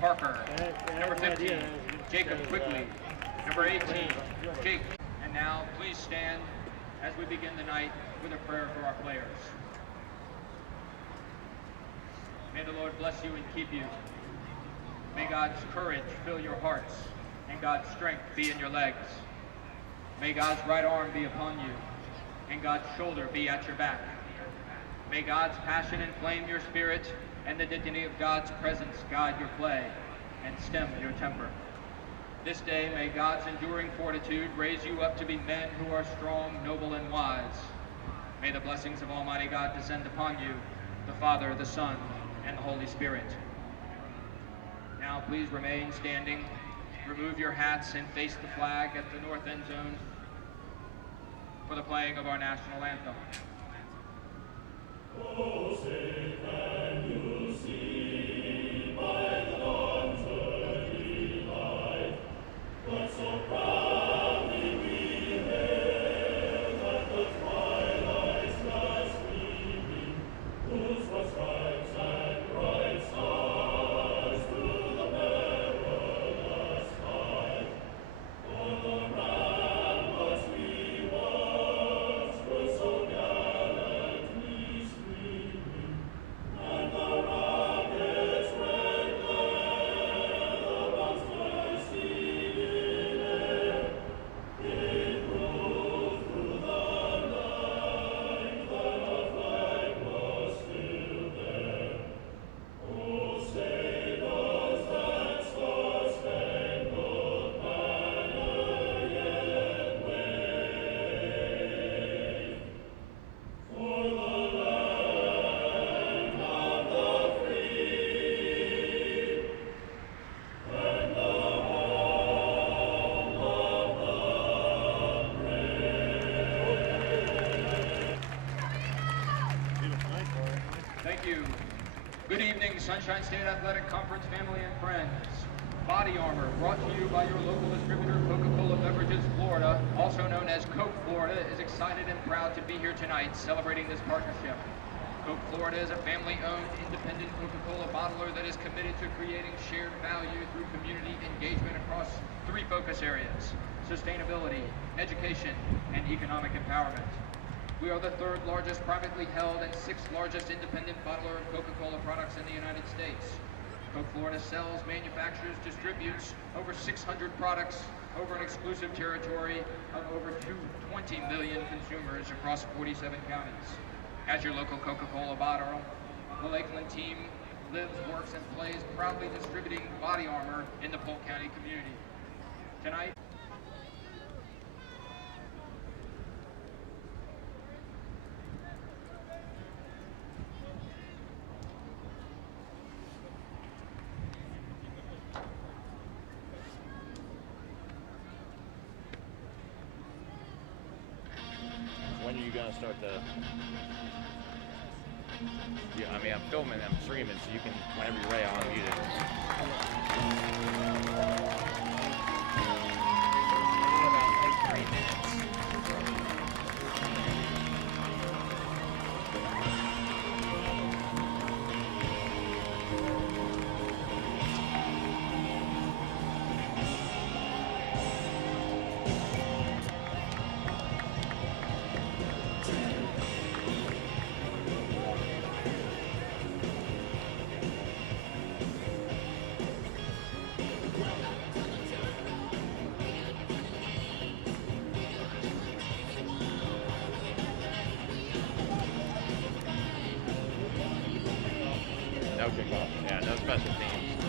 Parker. Number 15, Jacob Quigley. Number 18, Jake. And now please stand as we begin the night with a prayer for our players. May the Lord bless you and keep you. May God's courage fill your hearts and God's strength be in your legs. May God's right arm be upon you and God's shoulder be at your back. May God's passion inflame your spirit and the dignity of God's presence guide your play and stem your temper. This day may God's enduring fortitude raise you up to be men who are strong, noble, and wise. May the blessings of Almighty God descend upon you, the Father, the Son, and the Holy Spirit. Now please remain standing. Remove your hats and face the flag at the north end zone for the playing of our national anthem. Oh, say can you see by the dawn's early light what so proudly we hailed at the twilight's last gleaming, whose was stripes and bright stars through the perilous fight? For the ramparts we once were so gallantly streaming, and the rockets' red glare about bursting in air, it proved through the night that our flag was still there. Oh, say does that star-spangled banner yet wave for the land of the free and the home of the brave? Thank you. Good evening, Sunshine State Athletic Conference family and friends. Body Armor, brought to you by your local distributor, Coca-Cola Beverages Florida, also known as Coke Florida, is excited and proud to be here tonight celebrating this partnership. Coke Florida is a family-owned, independent Coca-Cola bottler that is committed to creating shared value through community engagement across three focus areas: sustainability, education, and economic empowerment. We are the third largest privately held and sixth largest independent bottler of Coca-Cola products in the United States. Coke Florida sells, manufactures, distributes over 600 products over an exclusive territory of over 20 million consumers across 47 counties. As your local Coca-Cola bottler, the Lakeland team lives, works, and plays proudly distributing Body Armor in the Polk County community. Tonight, When are you gonna start the? Yeah, I mean, I'm filming, I'm streaming, so you can, whenever you're ready, I'll unmute it. About 3 minutes. No kickoff. Yeah, no special teams.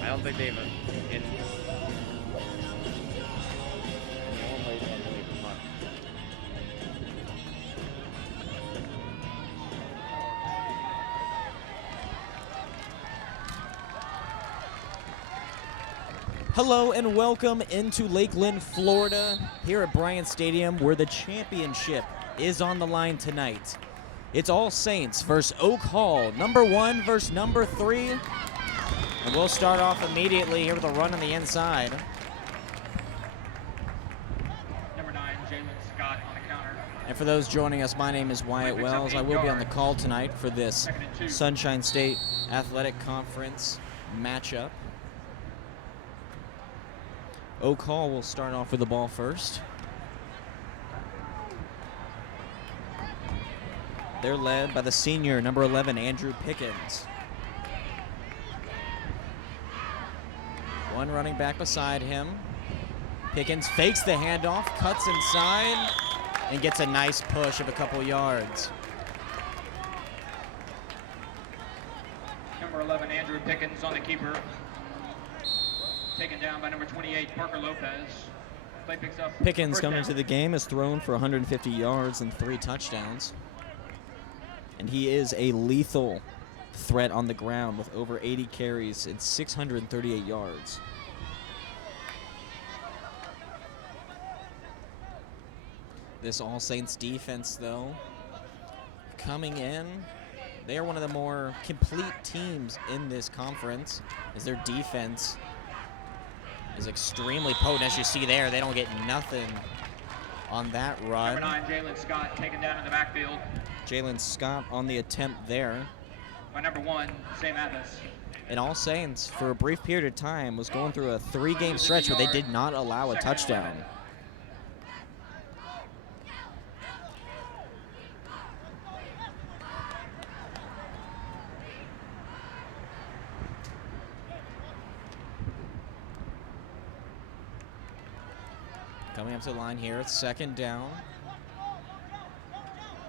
I don't think they even. Normally, they leave a punt. Hello and welcome into Lakeland, Florida, here at Bryant Stadium, where the championship is on the line tonight. It's All Saints versus Oak Hall, number 1 versus number 3. And we'll start off immediately here with a run on the inside. number 9, Jalen Scott on the counter. And for those joining us, my name is Wyatt Wells. I will be on the call tonight for this Sunshine State Athletic Conference matchup. Oak Hall will start off with the ball first. They're led by the senior, number 11, Andrew Pickens. One running back beside him. Pickens fakes the handoff, cuts inside, and gets a nice push of a couple yards. Number 11, Andrew Pickens on the keeper. Taken down by number 28, Parker Lopez. Play picks up. Pickens first coming down. into the game has thrown for 150 yards and 3 touchdowns. And he is a lethal threat on the ground with over 80 carries and 638 yards. This All Saints defense, though, coming in, they are one of the more complete teams in this conference, as their defense is extremely potent. As you see there, they don't get nothing on that run. Number 9, Jalen Scott, taken down in the backfield Jalen Scott on the attempt there. by number 1, Sam Abbas. And All Saints, for a brief period of time, was going through a 3-game stretch where they did not allow a touchdown. Coming up to the line here, it's second down.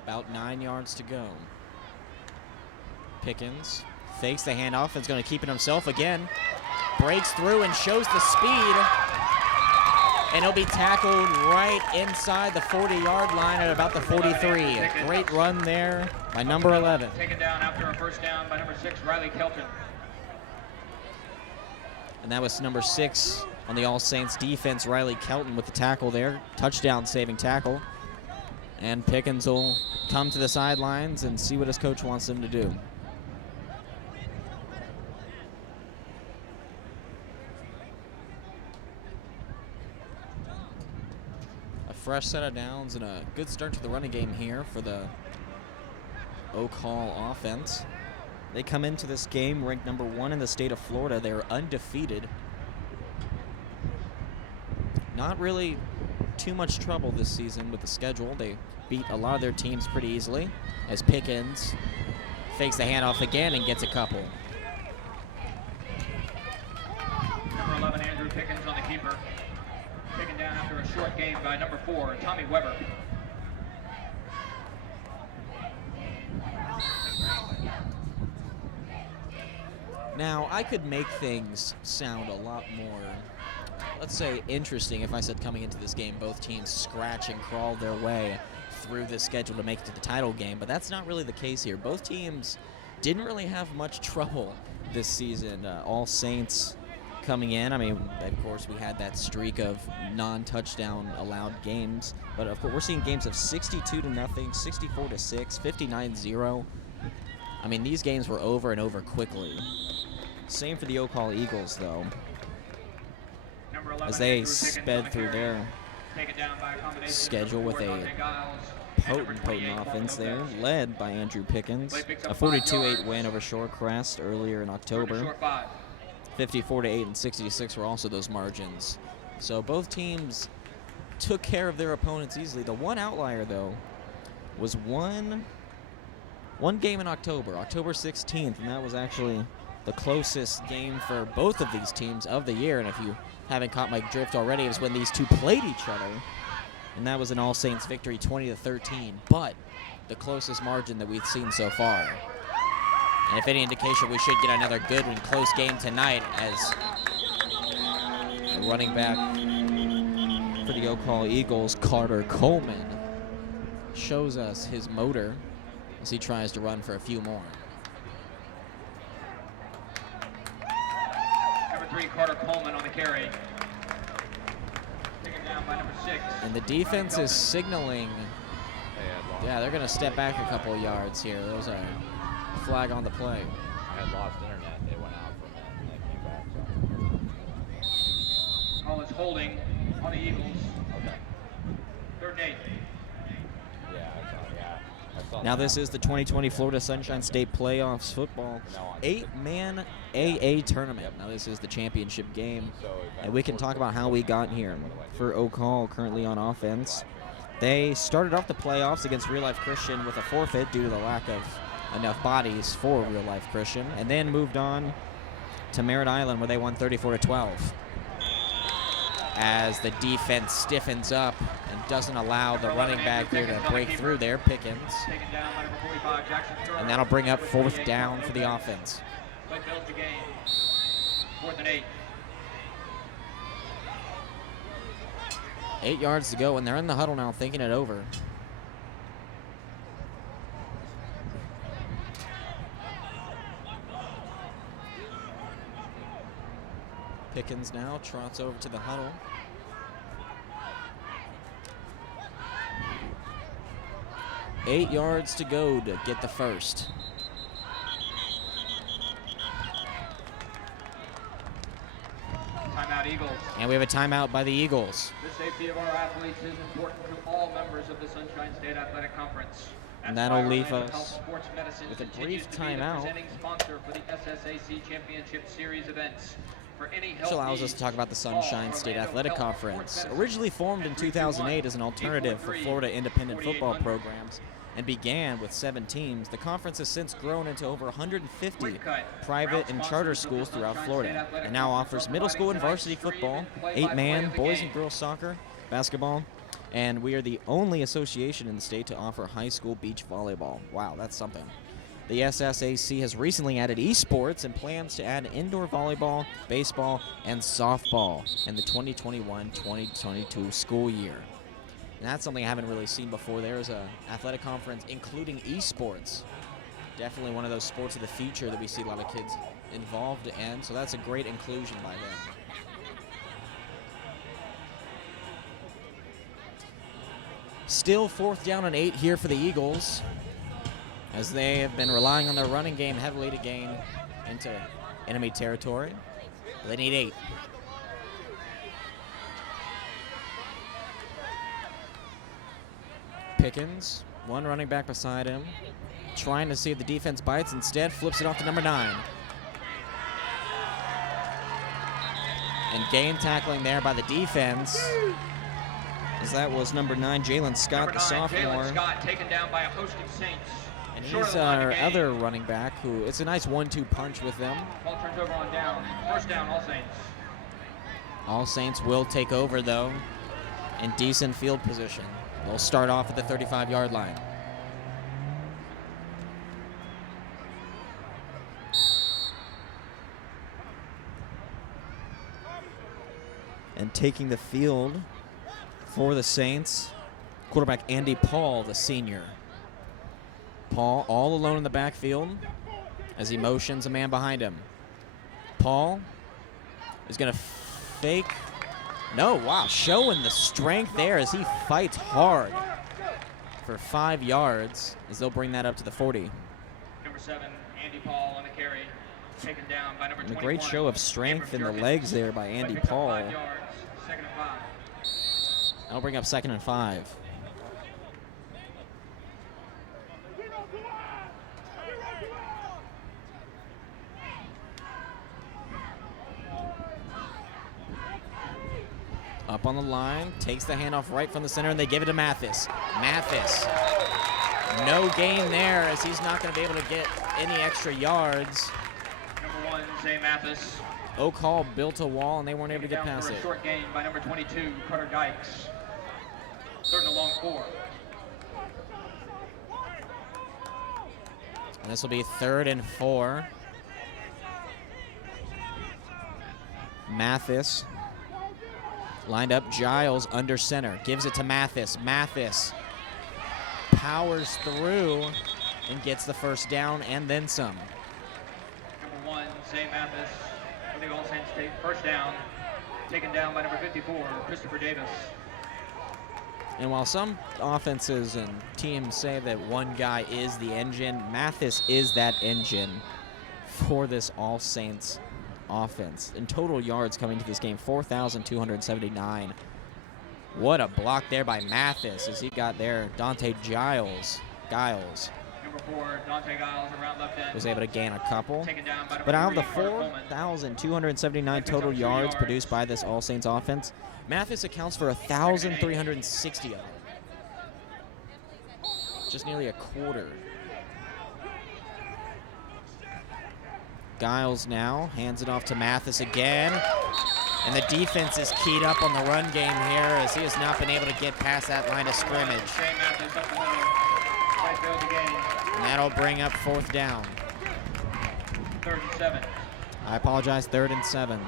About 9 yards to go. Pickens fakes the handoff and is going to keep it himself again. Breaks through and shows the speed. And he'll be tackled right inside the 40-yard line at about the 43. A great run there by number 11. Taken down after a first down by number 6, Riley Kelton. And that was number 6 on the All Saints defense, Riley Kelton, with the tackle there. Touchdown saving tackle. And Pickens will come to the sidelines and see what his coach wants him to do. A fresh set of downs and a good start to the running game here for the Oak Hall offense. They come into this game ranked number 1 in the state of Florida. They are undefeated. Not really too much trouble this season with the schedule. They beat a lot of their teams pretty easily, as Pickens fakes the handoff again and gets a couple. Number 11, Andrew Pickens on the keeper. Taken down after a short game by number 4, Tommy Weber. Now, I could make things sound a lot more, let's say, interesting if I said coming into this game both teams scratch and crawl their way through this schedule to make it to the title game, but that's not really the case here. Both teams didn't really have much trouble this season. All Saints coming in, I mean, of course, we had that streak of non-touchdown allowed games, but of course, we're seeing games of 62-0, 64-6, 59-0. I mean, these games were over and over quickly. Same for the Oak Hall Eagles, though, Number 11, as they Andrew Pickens on sped the through carry. their Taken down by a combination schedule with of number a 4, Dante Giles, and number potent 28, offense Parker there, Lopez. led by Andrew Pickens. Play picks A up 5 42-8 yards. win over Shorecrest earlier in Third and October. short 5. 54-8 and 60-6 were also those margins. So both teams took care of their opponents easily. The one outlier, though, was one game in October 16th, and that was actually the closest game for both of these teams of the year. And if you haven't caught my drift already, it was when these two played each other, and that was an All Saints victory, 20-13. But the closest margin that we've seen so far. And if any indication, we should get another good and close game tonight, as the running back for the Oak Hall Eagles, Carter Coleman, shows us his motor as he tries to run for a few more. Number 3, Carter Coleman on the carry. Taken down by number 6. And the defense is signaling, They had lost. yeah, they're going to step back a couple of yards here. There's a flag on the play. I had lost internet. They went out for a minute and they came back. So. Call is holding on the Eagles. Okay. 3rd and 8. Yeah, I saw Now this is the 2020 Florida Sunshine State Playoffs football 8-man AA tournament. Now this is the championship game, and we can talk about how we got here. For Oak Hall, currently on offense, they started off the playoffs against Real Life Christian with a forfeit due to the lack of enough bodies for Real Life Christian, and then moved on to Merritt Island where they won 34-12. As the defense stiffens up and doesn't allow the running back here to break through there, Pickens. And that'll bring up 4th down for the offense. 4th and 8. 8 yards to go, and they're in the huddle now thinking it over. Pickens now trots over to the huddle. Eight yards to go to get the first. Timeout, Eagles. And we have a timeout by the Eagles. The safety of our athletes is important to all members of the Sunshine State Athletic Conference. And that'll leave Orlando us Health Sports Medicine with a continues brief to be the timeout. presenting sponsor for the SSAC Championship Series events. For any Which allows us to talk about the Sunshine State Athletic Conference. Originally formed in 2008 as an alternative for Florida independent football programs and began with 7 teams, the conference has since grown into over 150 private and charter schools throughout Florida, and now offers middle school and varsity football, 8-man, boys and girls soccer, basketball, and we are the only association in the state to offer high school beach volleyball. Wow, that's something. The SSAC has recently added esports and plans to add indoor volleyball, baseball, and softball in the 2021-2022 school year. And that's something I haven't really seen before. There's a athletic conference including esports. Definitely one of those sports of the future that we see a lot of kids involved in, so that's a great inclusion by them. Still 4th down and 8 here for the Eagles, as they have been relying on their running game heavily to gain into enemy territory. They need 8. Pickens, one running back beside him, trying to see if the defense bites. Instead, flips it off to number 9. And game tackling there by the defense, as that was number 9, Jalen Scott, the sophomore. Jalen Scott taken down by a host of Saints. And he's our other running back, who it's a nice 1-2 punch with them. Ball turns over on down. 1st down, All Saints. All Saints will take over, though, in decent field position. They'll start off at the 35-yard line. And taking the field for the Saints, quarterback Andy Paul, the senior. Paul all alone in the backfield as he motions a man behind him. Paul is going to fake. No, wow, showing the strength there as he fights hard for 5 yards as they'll bring that up to the 40. Number 7, Andy Paul on the carry, taken down by number 21. And a great show of strength in the legs there by Andy Paul. 5 yards, 2nd and 5. That'll bring up 2nd and 5. Up on the line, takes the handoff right from the center, and they give it to Mathis. Mathis, no gain there as he's not going to be able to get any extra yards. Number 1, Zay Mathis. Oak Hall built a wall, and they weren't able to get past it. it. Short gain by number 22, Carter Dykes. 3rd and a long 4. And this will be 3rd and 4. Mathis lined up, Giles under center, gives it to Mathis. Mathis powers through and gets the 1st down and then some. Number 1, Zay Mathis for the All Saints State 1st down, taken down by number 54, Christopher Davis. And while some offenses and teams say that one guy is the engine, Mathis is that engine for this All Saints offense. In total yards coming to this game, 4,279. What a block there by Mathis as he got there. Dante Giles Giles Number 4, Dante Giles around left end. was able to gain a couple. Taken down by But out of number the 3, Carter Coleman. 4,279 total yards produced by this All Saints offense, Mathis accounts for 1,360 of them. Just nearly a quarter. Giles now hands it off to Mathis again. And the defense is keyed up on the run game here as he has not been able to get past that line of scrimmage. Shane Mathis up the middle. Right through the game. And that'll bring up 4th down. 3rd and 7. I apologize, 3rd and 7.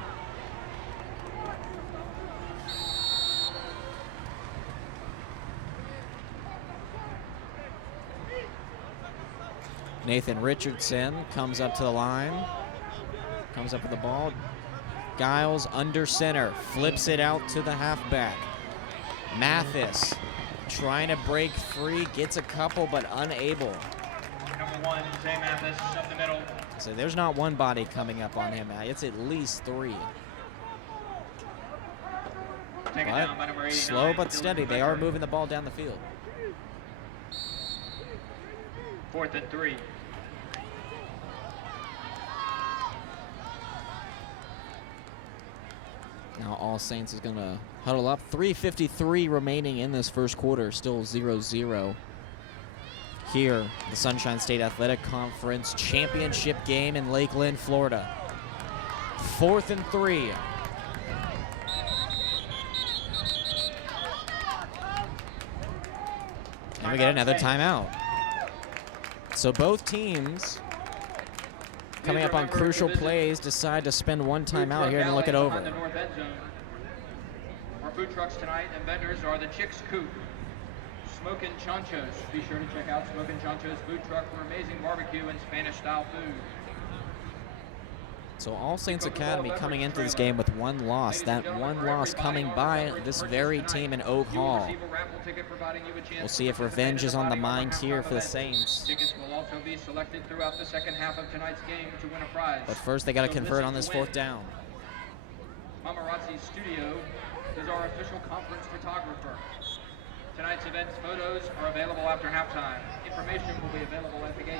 Nathan Richardson comes up to the line, comes up with the ball. Giles under center, flips it out to the halfback. Mathis trying to break free, gets a couple but unable. Number 1, Shane Mathis up the middle. So there's not one body coming up on him. It's at least 3. Taken down by number 89. Slow but steady, they are moving the ball down the field. 4th and 3. Now All Saints is going to huddle up. 3:53 remaining in this first quarter, still 0-0. Here, the Sunshine State Athletic Conference championship game in Lakeland, Florida. 4th and 3. And we get another timeout. So both teams, coming up on crucial plays, decide to spend one timeout here and look it over. Our food trucks tonight and vendors are the Chicks Coop, Smokin' Chanchos. Be sure to check out Smokin' Chanchos food truck for amazing barbecue and Spanish-style food. So All Saints Academy coming into this game with one loss. That one loss coming by this very team in Oak Hall. We'll see if revenge is on the mind here for the Saints. Tickets will also be selected throughout the second half of tonight's game to win a prize. But first they got to convert on this 4th down. Mamarazzi Studio is our official conference photographer. Tonight's event's photos are available after halftime. Information will be available at the gate.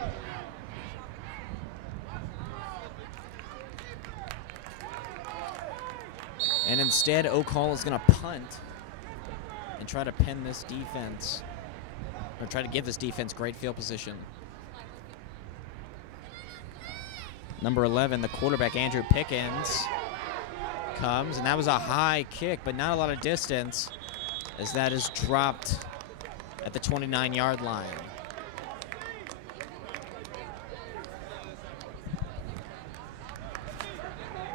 And instead, Oak Hall is going to punt and try to pin this defense, or try to give this defense great field position. Number 11, the quarterback, Andrew Pickens, comes, and that was a high kick, but not a lot of distance, as that is dropped at the 29-yard line.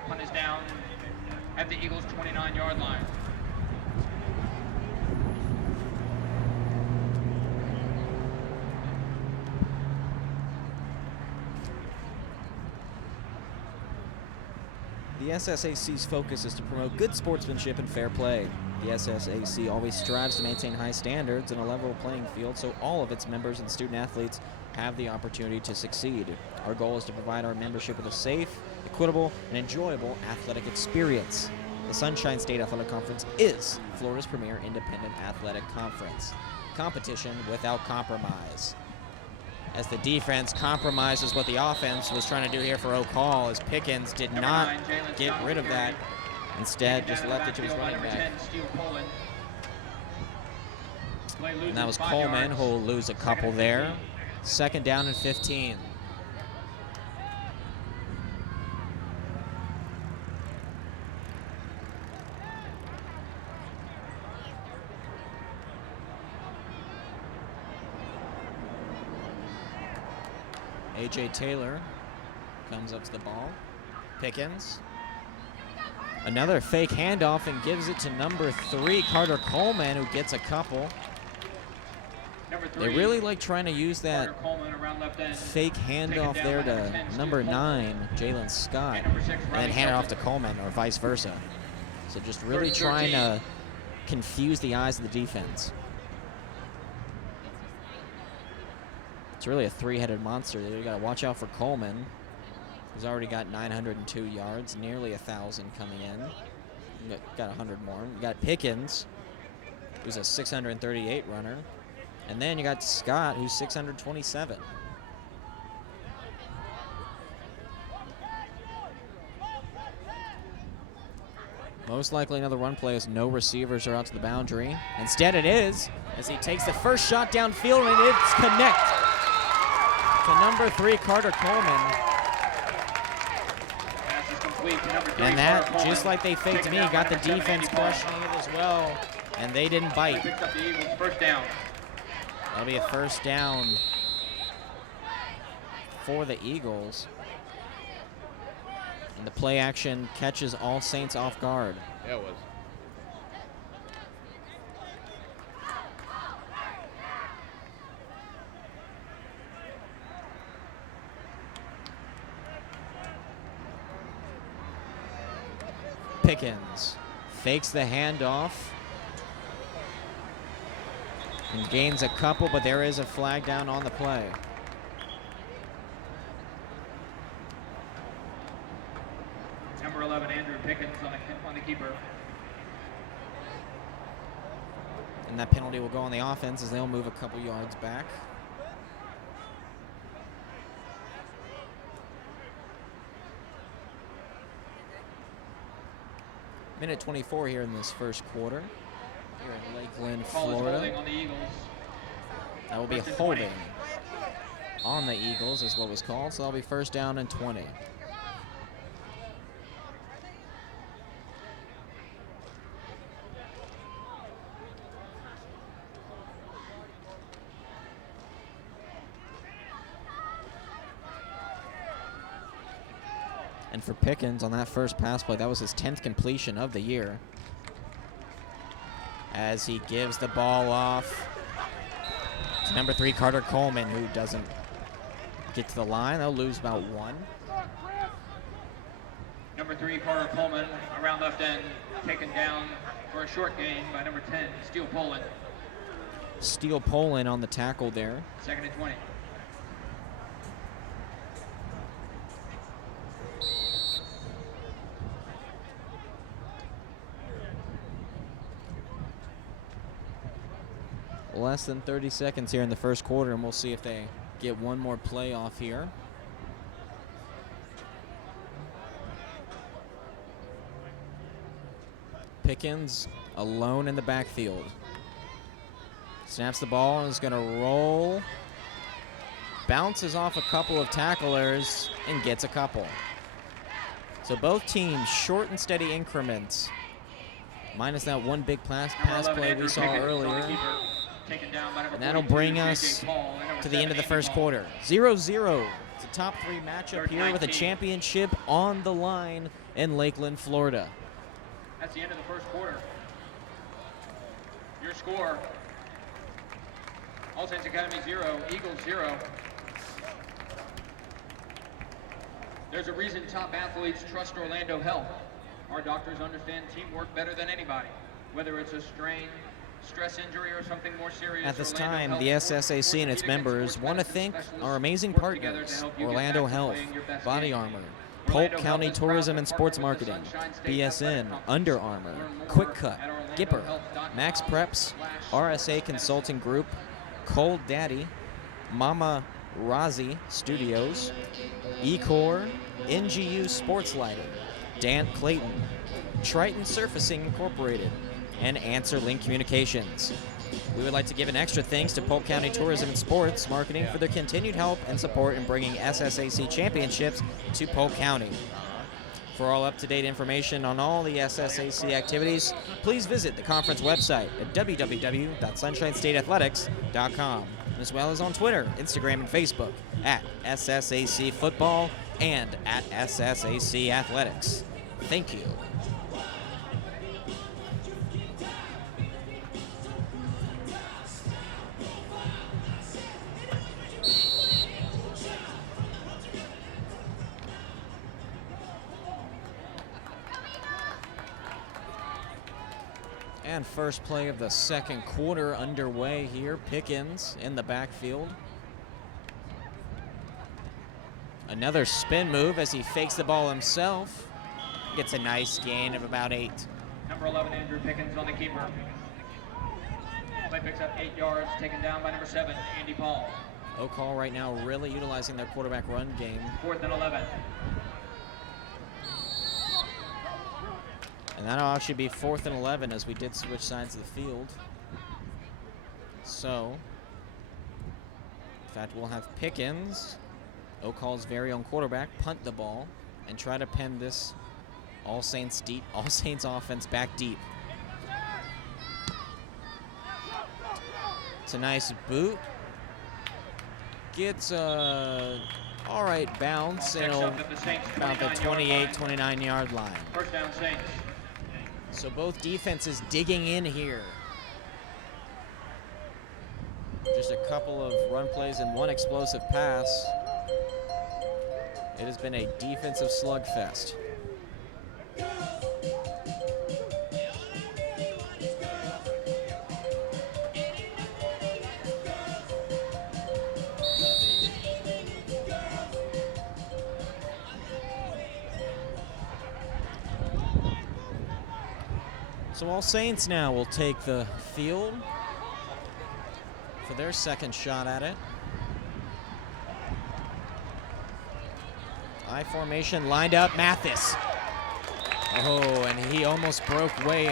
Punt is down at the Eagles' 29-yard line. The SSAC's focus is to promote good sportsmanship and fair play. The SSAC always strives to maintain high standards and a level playing field so all of its members and student athletes have the opportunity to succeed. Our goal is to provide our membership with a safe, equitable, and enjoyable athletic experience. The Sunshine State Athletic Conference is Florida's premier independent athletic conference. Competition without compromise. As the defense compromises what the offense was trying to do here for Oak Hall, as Pickens did not get rid of that. Instead, just left it to his running back. And that was Coleman, who will lose a couple there. 2nd down and 15. A.J. Taylor comes up to the ball. Pickens. Another fake handoff and gives it to number 3, Carter Coleman, who gets a couple. They really like trying to use that fake handoff there to number 9, Jalen Scott, and then hand it off to Coleman, or vice versa. So just really trying to confuse the eyes of the defense. It's really a three-headed monster. You got to watch out for Coleman, who's already got 902 yards, nearly 1,000 coming in. Got 100 more. You got Pickens, who's a 638 runner, And then you got Scott, who's 627. Most likely another run play as no receivers are out to the boundary. Instead it is, as he takes the first shot downfield, and it's connect to number 3, Carter Coleman. Pass is complete to number 3, And that, Carter just Coleman. like they faked Taken me, down by got the number 7, defense Andy Paul. questioning it as well, and they didn't bite. Picks up the Eagles' first down. That'll be a first down for the Eagles. And the play action catches All Saints off guard. Yeah, it was. Pickens fakes the handoff and gains a couple, but there is a flag down on the play. Number 11, Andrew Pickens on the keeper. And that penalty will go on the offense as they'll move a couple yards back. Minute 24 here in this first quarter here in Lakeland, Call is holding Florida. on the Eagles. That will be First and 20. holding on the Eagles is what was called, so that'll be first down and 20. And for Pickens on that first pass play, that was his 10th completion of the year. As he gives the ball off to number 3, Carter Coleman, who doesn't get to the line. They'll lose about 1. Number 3, Carter Coleman, around left end, taken down for a short gain by number 10, Steele Poland. Steele Poland on the tackle there. Second and 20. Less than 30 seconds here in the first quarter, and we'll see if they get one more play off here. Pickens alone in the backfield. Snaps the ball and is going to roll. Bounces off a couple of tacklers and gets a couple. So both teams short and steady increments. Minus that one big pass play we saw earlier. And that'll bring us to the end of the first quarter. 0-0. It's a top 3 matchup here with a championship on the line in Lakeland, Florida. That's the end of the first quarter. Your score, All Saints Academy 0, Eagles 0. There's a reason top athletes trust Orlando Health. Our doctors understand teamwork better than anybody. Whether it's a strain, stress injury, or something more serious. At this Orlando time, Health the Sports SSAC and its Orthopedic members Sports want to Medicine thank specialists our amazing work together to partners, help you get Orlando back to Health, playing your best Body game. Armor, Orlando Polk Health County is proud Tourism to and partner Sports with the Marketing, Sunshine State BSN, Athletic Conference. Under Armour, Learn more Quick Cut, at Gipper, orlandohealth.com Max Preps, RSA Consulting Group, Cold Daddy, Mama Razi Studios, Ecor, NGU Sports Lighting, Dan Clayton, Triton Surfacing Incorporated, and Answer Link Communications. We would like to give an extra thanks to Polk County Tourism and Sports Marketing for their continued help and support in bringing SSAC championships to Polk County. For all up-to-date information on all the SSAC activities, please visit the conference website at www.sunshinestateathletics.com, as well as on Twitter, Instagram, and Facebook at SSAC Football and at SSAC Athletics. Thank you. And first play of the second quarter underway here. Pickens in the backfield. Another spin move as he fakes the ball himself. Gets a nice gain of about 8. Number 11, Andrew Pickens on the keeper. Play picks up 8 yards, taken down by number 7, Andy Paul. Oak Hall right now really utilizing their quarterback run game. 4th and 11. And that'll actually be 4th and 11 as we did switch sides of the field. So, in fact, we'll have Pickens, Oak Hall's very own quarterback, punt the ball and try to pen this All Saints offense back deep. It's a nice boot. Gets a all right bounce. It'll about the 28, 29 yard line. First down, Saints. So both defenses digging in here. Just a couple of run plays and one explosive pass. It has been a defensive slugfest. So All Saints now will take the field for their second shot at it. I formation lined up, Mathis. Oh, and he almost broke away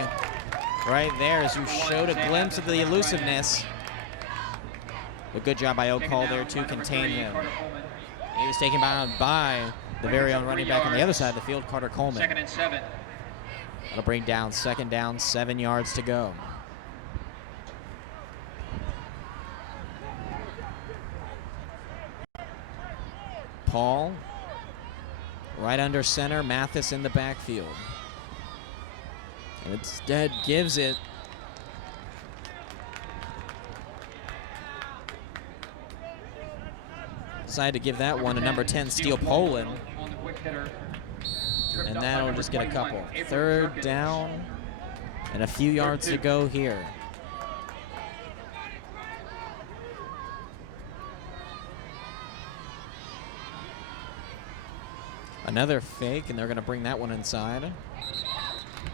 right there as you showed a glimpse of the elusiveness. But good job by Oak Hall there to contain him. He was taken down by the very own running back on the other side of the field, Carter Coleman. 2nd and 7. That'll bring down 2nd down, 7 yards to go. Paul, right under center, Mathis in the backfield. And instead gives it. Decided to give that one to number 10, Steele Poland. And that'll just get a couple. 3rd down and a few yards to go here. Another fake, and they're going to bring that one inside.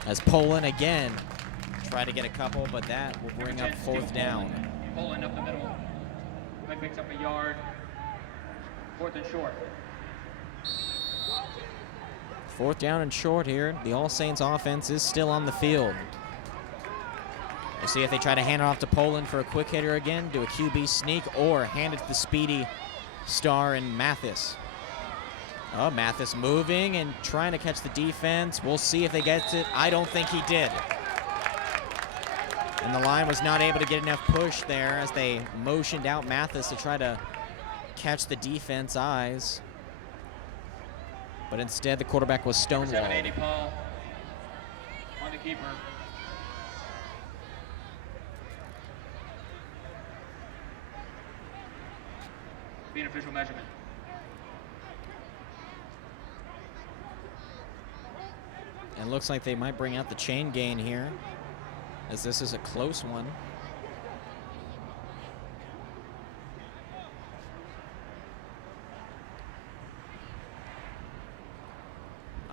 As Poland again try to get a couple, but that will bring up 4th down. Poland up the middle. Play picks up a yard. 4th and short. 4th down and short here. The All Saints offense is still on the field. We'll see if they try to hand it off to Poland for a quick hitter again, do a QB sneak, or hand it to the speedy star in Mathis. Oh, Mathis moving and trying to catch the defense. We'll see if they get it. I don't think he did. And the line was not able to get enough push there as they motioned out Mathis to try to catch the defense eyes. But instead, the quarterback was stonewalled. 780 Paul on the keeper. Be an official measurement. And looks like they might bring out the chain gain here, as this is a close one.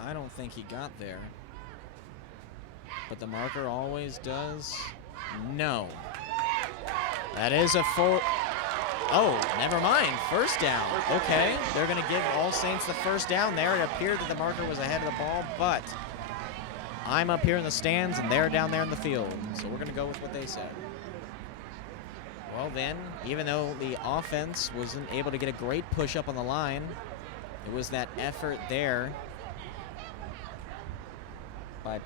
I don't think he got there, but the marker always does. No. That is a full. Oh, never mind. 1st down. Okay, they're going to give All Saints the 1st down there. It appeared that the marker was ahead of the ball, but I'm up here in the stands and they're down there in the field, so we're going to go with what they said. Well then, even though the offense wasn't able to get a great push up on the line, it was that effort there by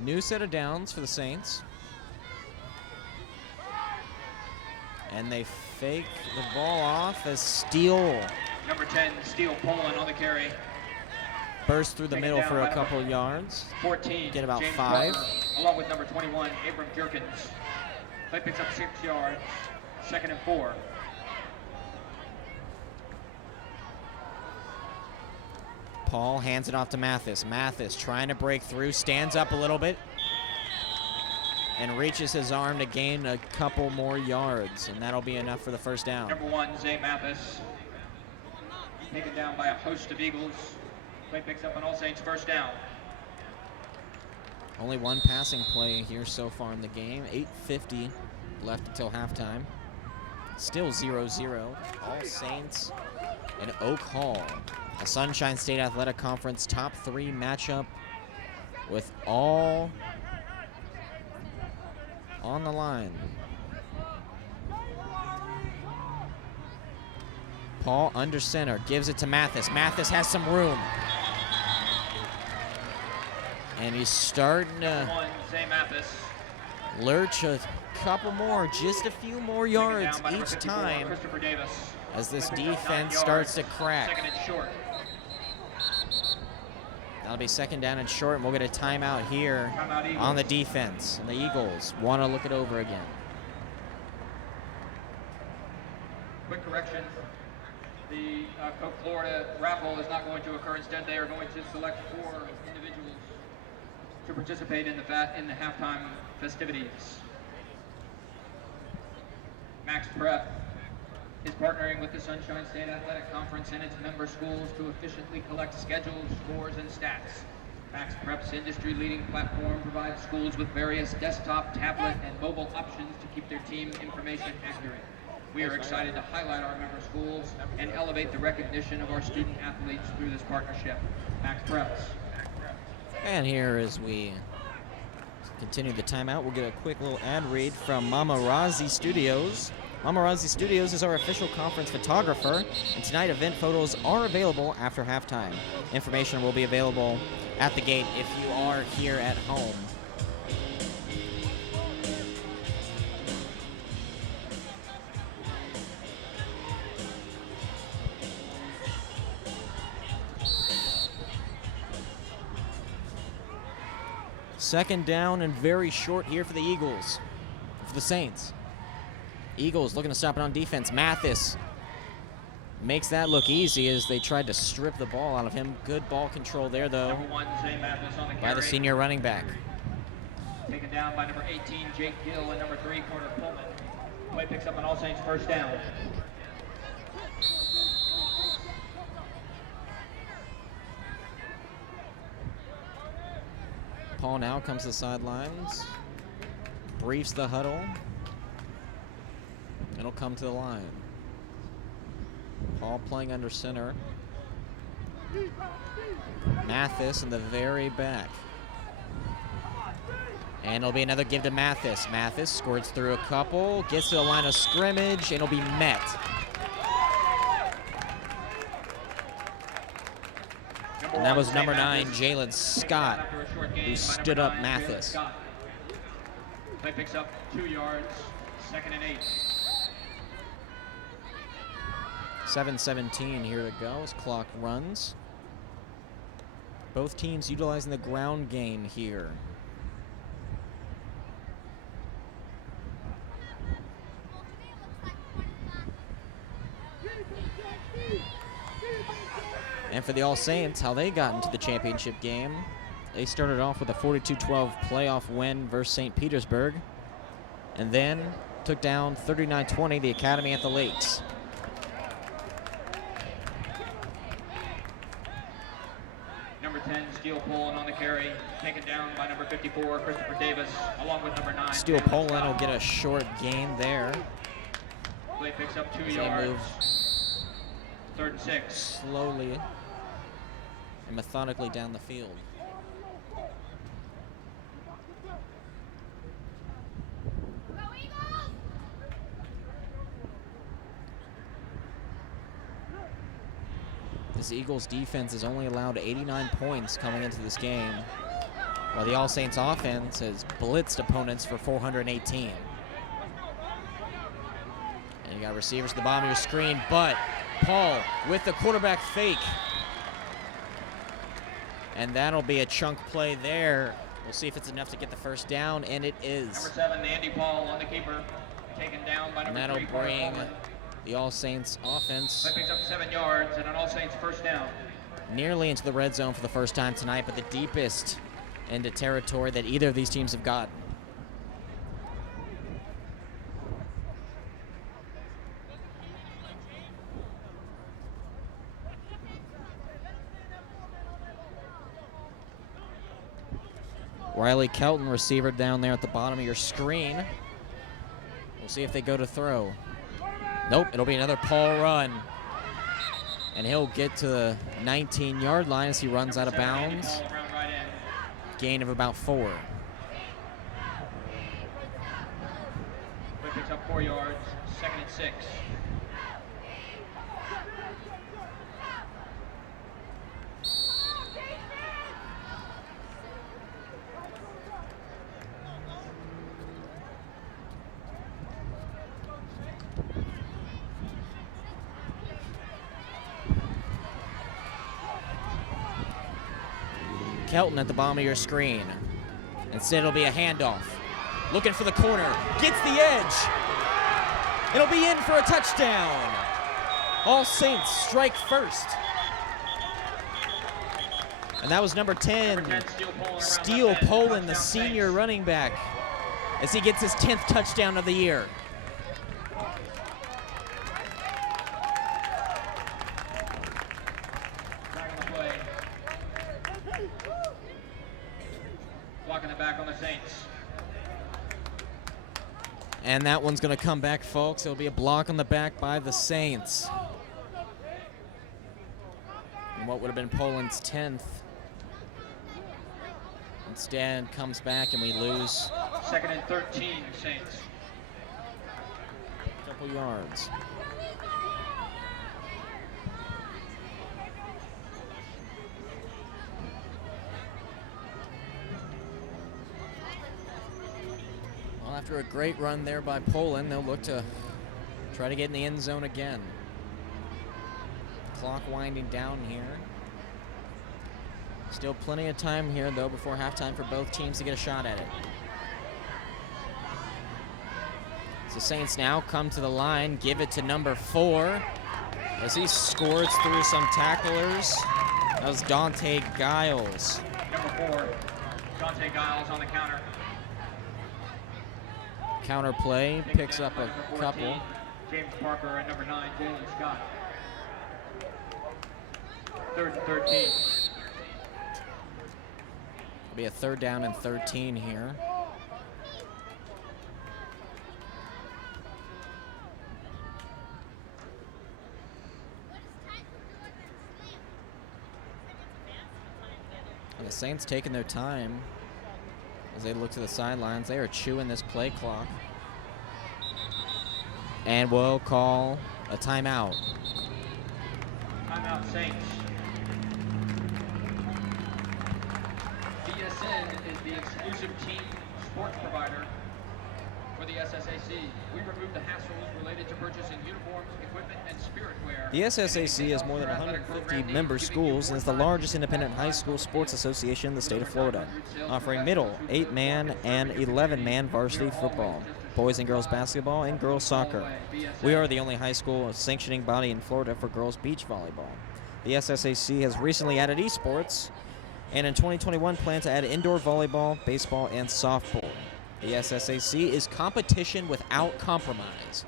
new set of downs for the Saints. And they fake the ball off as Steele Number 10, Steele Poland on the carry. burst through the Taken middle down for by a couple yards. 14, Get about James 5. Rucker, along with number 21, Abram Jerkins. Play picks up 6 yards. 2nd and 4. Paul hands it off to Mathis. Mathis trying to break through, stands up a little bit, and reaches his arm to gain a couple more yards, and that'll be enough for the 1st down. Number 1, Zay Mathis. taken down by a host of Eagles. Play picks up an All Saints first down. Only one passing play here so far in the game. 8:50 left until halftime. Still 0-0. All Saints and Oak Hall. A Sunshine State Athletic Conference top 3 matchup with all on the line. Paul under center, gives it to Mathis. Mathis has some room. And he's starting to lurch a couple more, just a few more yards each time as this defense starts to crack. That'll be second down and short, and we'll get a timeout here on the defense. And the Eagles want to look it over again. Quick correction. The Coke Florida raffle is not going to occur. Instead, they are going to select 4 individuals to participate in the halftime festivities. Max Prep is partnering with the Sunshine State Athletic Conference and its member schools to efficiently collect schedules, scores, and stats. Max Prep's industry-leading platform provides schools with various desktop, tablet, and mobile options to keep their team information accurate. We are excited to highlight our member schools and elevate the recognition of our student athletes through this partnership. Max Preps. And here, as we continue the timeout, we'll get a quick little ad read from Mama Razi Studios. Mama Razi Studios is our official conference photographer, and tonight event photos are available after halftime. Information will be available at the gate if you are here at home. Second down and very short here for the Eagles, for the Saints. Eagles looking to stop it on defense. Mathis makes that look easy as they tried to strip the ball out of him. Good ball control there, though, by the senior running back. Taken down by number 18, Jake Gill, and number 3, corner Pullman. Play picks up an All Saints first down. Paul now comes to the sidelines, briefs the huddle, and he'll come to the line. Paul playing under center. Mathis in the very back. And it'll be another give to Mathis. Mathis squirts through a couple, gets to the line of scrimmage, and it'll be met. And that was number 9, Jalen Scott, who stood up Mathis. Play picks up 2 yards, 2nd and 8. 7:17 here to go as clock runs. Both teams utilizing the ground game here. And for the All Saints, how they got into the championship game, they started off with a 42-12 playoff win versus St. Petersburg, and then took down 39-20 the Academy at the Lakes. Number 10, Steele Poland on the carry, taken down by number 54, Christopher Davis, along with number 9. Steele Poland will get a short gain there. Play picks up 2 They yards. move 3rd and 6. slowly and methodically down the field. This Eagles defense has only allowed 89 points coming into this game, while the All Saints offense has blitzed opponents for 418. And you got receivers at the bottom of your screen, but Paul with the quarterback fake. And that'll be a chunk play there. We'll see if it's enough to get the first down, and it is. Number 7, Andy Paul on the keeper, taken down by And number 3, that'll Carter bring Pullman. the All Saints offense Play picks up 7 yards and an All Saints first down. nearly into the red zone for the first time tonight, but the deepest into territory that either of these teams have gotten. Riley Kelton, receiver down there at the bottom of your screen. We'll see if they go to throw. Nope, it'll be another Paul run. And he'll get to the 19-yard line as he runs out of bounds. Gain of about 4. Picks up 4 yards, 2nd and 6. Kelton at the bottom of your screen. Instead, it'll be a handoff. Looking for the corner. Gets the edge. It'll be in for a touchdown. All Saints strike first. And that was number 10, Steele Poland, the senior running back, as he gets his 10th touchdown of the year. Blocking the back on the Saints. And that one's going to come back, folks. It'll be a block on the back by the Saints. And what would have been Poland's 10th. Instead, comes back and we lose 2nd and 13, Saints. a couple yards. Well, after a great run there by Poland, they'll look to try to get in the end zone again. Clock winding down here. Still plenty of time here, though, before halftime for both teams to get a shot at it. So Saints now come to the line, give it to number 4 as he scores through some tacklers. That was Dante Giles. Number 4, Dante Giles on the counter. Counter play, picks up a Number 14, couple. James Parker and number 9, Jalen Scott. 3rd and 13. It'll be a 3rd down and 13 here. And the Saints taking their time as they look to the sidelines. They are chewing this play clock. And we'll call a timeout. Timeout, Saints. BSN is the exclusive team sports provider for the SSAC. We removed the hassles related to purchasing uniforms, equipment, and spiritware. The SSAC has more than 150 member schools and is the largest independent high school sports association in the state of Florida, offering middle, 8-man, and 11-man varsity football, boys and girls basketball, and girls soccer. We are the only high school sanctioning body in Florida for girls beach volleyball. The SSAC has recently added esports, and in 2021 plan to add indoor volleyball, baseball, and softball. The SSAC is competition without compromise.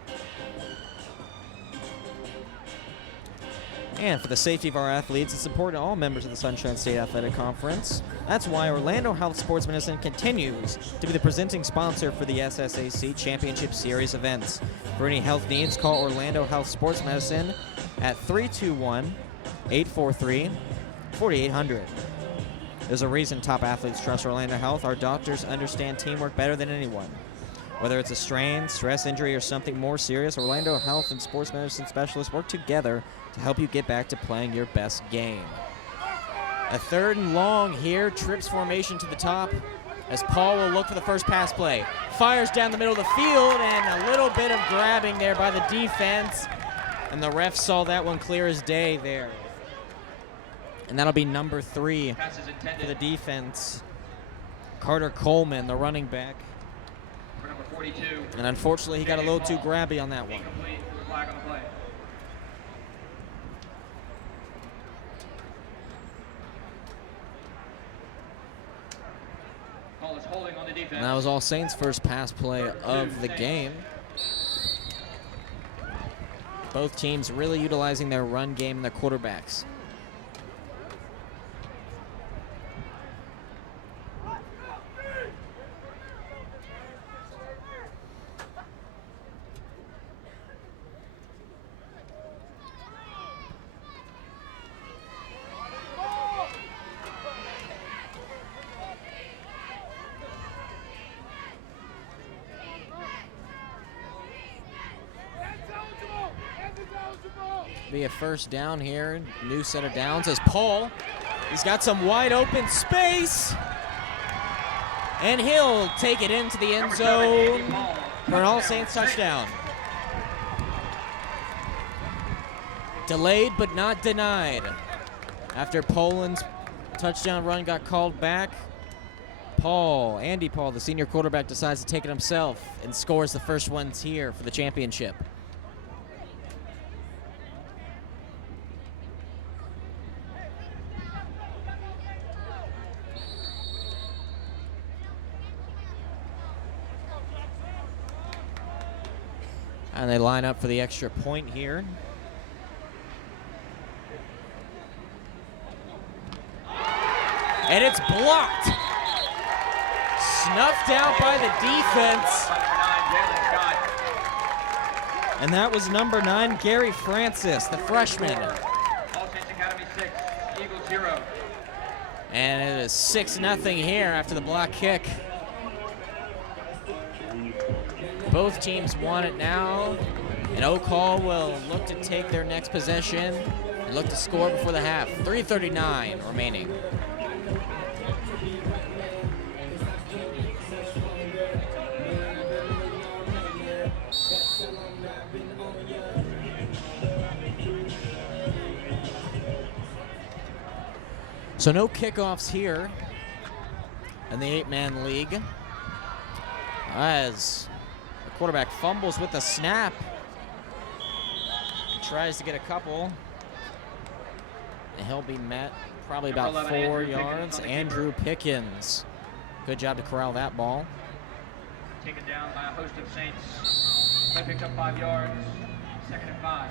And for the safety of our athletes, it's important to all members of the Sunshine State Athletic Conference. That's why Orlando Health Sports Medicine continues to be the presenting sponsor for the SSAC Championship Series events. For any health needs, call Orlando Health Sports Medicine at 321-843-4800. There's a reason top athletes trust Orlando Health. Our doctors understand teamwork better than anyone. Whether it's a strain, stress injury, or something more serious, Orlando Health and Sports Medicine specialists work together to help you get back to playing your best game. A 3rd and long here, trips formation to the top as Paul will look for the first pass play. Fires down the middle of the field and a little bit of grabbing there by the defense. And the ref saw that one clear as day there. And that'll be number 3 for the defense. Carter Coleman, the running back. For number 42. And unfortunately, he got a little too grabby on that one. Incomplete with a flag on the play. Call is holding on the defense. And that was All Saints' first pass play of the game. Both teams really utilizing their run game and their quarterbacks. be a first down here. New set of downs as Paul, he's got some wide open space. And he'll take it into the end zone for an All Saints touchdown. Delayed but not denied. After Poland's touchdown run got called back, Andy Paul, the senior quarterback, decides to take it himself and scores the first ones here for the championship. And they line up for the extra point here. And it's blocked. Snuffed out by the defense. And that was number 9, Gary Francis, the freshman. All Saints Academy 6, Eagles 0. And it is 6-0 here after the block kick. Both teams want it now, and Oak Hall will look to take their next possession and look to score before the half. 3:39 remaining. So no kickoffs here in the 8-man league, as the quarterback fumbles with the snap. Tries to get a couple, and he'll be met probably about 4 yards. Andrew Pickens. Good job to corral that ball. Taken down by a host of Saints. They picked up 5 yards. 2nd and 5.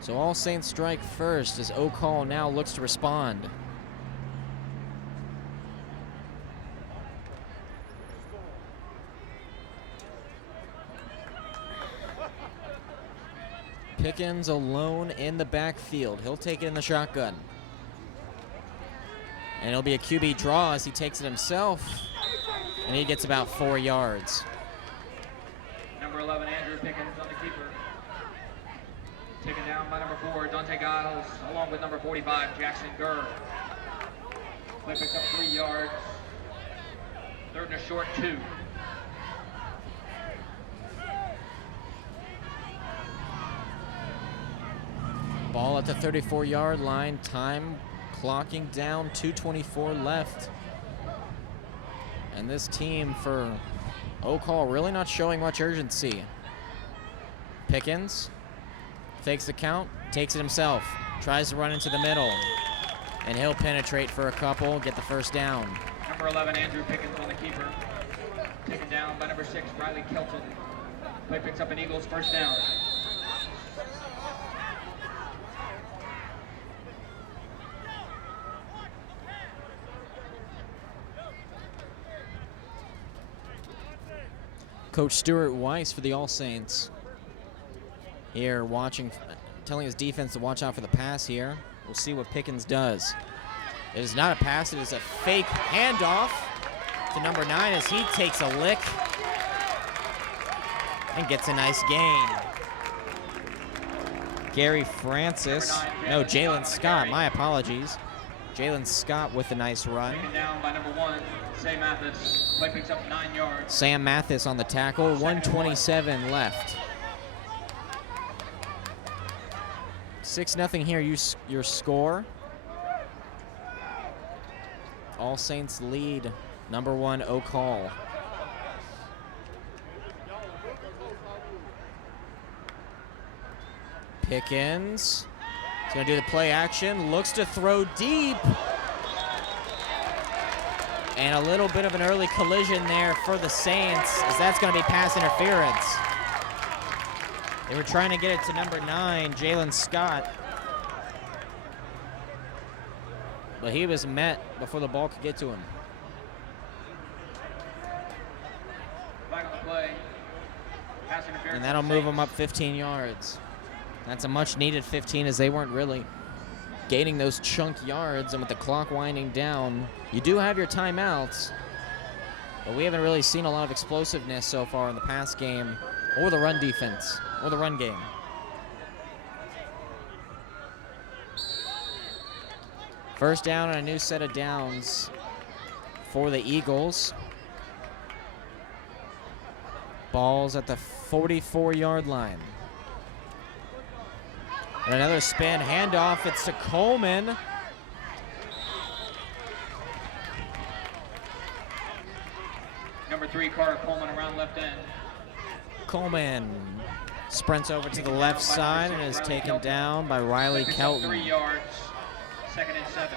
So All Saints strike first as Oak Hall now looks to respond. Pickens alone in the backfield. He'll take it in the shotgun. And it'll be a QB draw as he takes it himself. And he gets about 4 yards. Number 11, Andrew Pickens on the keeper. Taken down by number 4, Dante Giles, along with number 45, Jackson Gurr. Play picks up 3 yards. 3rd and a short 2. Ball at the 34-yard line. Time clocking down. 2:24 left. And this team for Oak Hall really not showing much urgency. Pickens fakes the count, takes it himself, tries to run into the middle, and he'll penetrate for a couple, get the first down. Number 11, Andrew Pickens on the keeper. Taken down by number 6, Riley Kelton. Play picks up an Eagles first down. Coach Stuart Weiss for the All Saints here watching, telling his defense to watch out for the pass here. We'll see what Pickens does. It is not a pass, it is a fake handoff to number 9 as he takes a lick and gets a nice gain. Gary Francis, no, Jalen Scott, my apologies. Jalen Scott with a nice run. Taken down by number 1, Sam Mathis. Play picks up 9 yards. Sam Mathis on the tackle, 1:27 left. 6-0 here, your score. All Saints lead, number 1, Oak Hall. Pickens, he's gonna do the play action, looks to throw deep. And a little bit of an early collision there for the Saints, as that's gonna be pass interference. They were trying to get it to number 9, Jalen Scott. But he was met before the ball could get to him. Back on the play. Pass interference. And that'll move him up 15 yards. That's a much needed 15 as they weren't really gaining those chunk yards, and with the clock winding down, you do have your timeouts, but we haven't really seen a lot of explosiveness so far in the pass game or the run defense, or the run game. First down and a new set of downs for the Eagles. Ball's at the 44-yard line. And another spin handoff. It's to Coleman. Number 3, Carter Coleman around left end. Coleman sprints over to the left side and is taken down by Riley Kelton. 3 yards, 2nd and 7.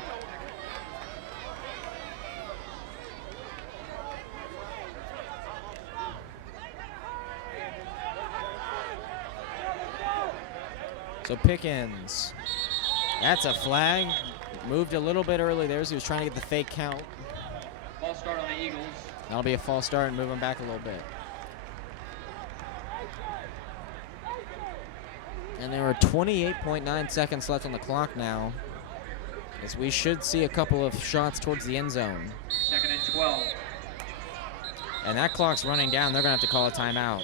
So Pickens, that's a flag. Moved a little bit early there as he was trying to get the fake count. False start on the Eagles. That'll be a false start and move him back a little bit. And there are 28.9 seconds left on the clock now, as we should see a couple of shots towards the end zone. 2nd and 12. And that clock's running down. They're going to have to call a timeout.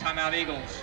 Timeout Eagles.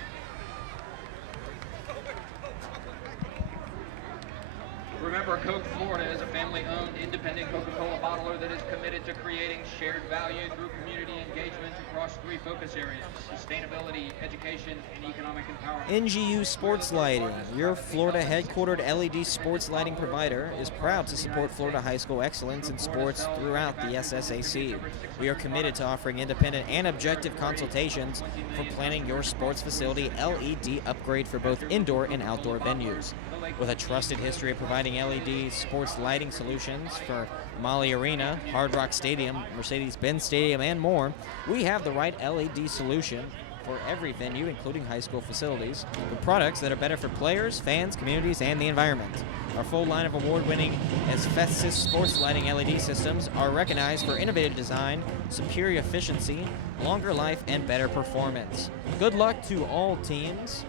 Remember, Coke Florida is a family-owned, independent Coca-Cola bottler that is committed to creating shared value through community engagement across 3 focus areas: sustainability, education, and economic empowerment. NGU Sports Lighting, your Florida headquartered LED sports lighting provider, is proud to support Florida high school excellence in sports throughout the SSAC. We are committed to offering independent and objective consultations for planning your sports facility LED upgrade for both indoor and outdoor venues. With a trusted history of providing LED sports lighting solutions for Mahle Arena, Hard Rock Stadium, Mercedes-Benz Stadium, and more, we have the right LED solution for every venue, including high school facilities, with products that are better for players, fans, communities, and the environment. Our full line of award-winning Asbestos sports lighting LED systems are recognized for innovative design, superior efficiency, longer life, and better performance. Good luck to all teams.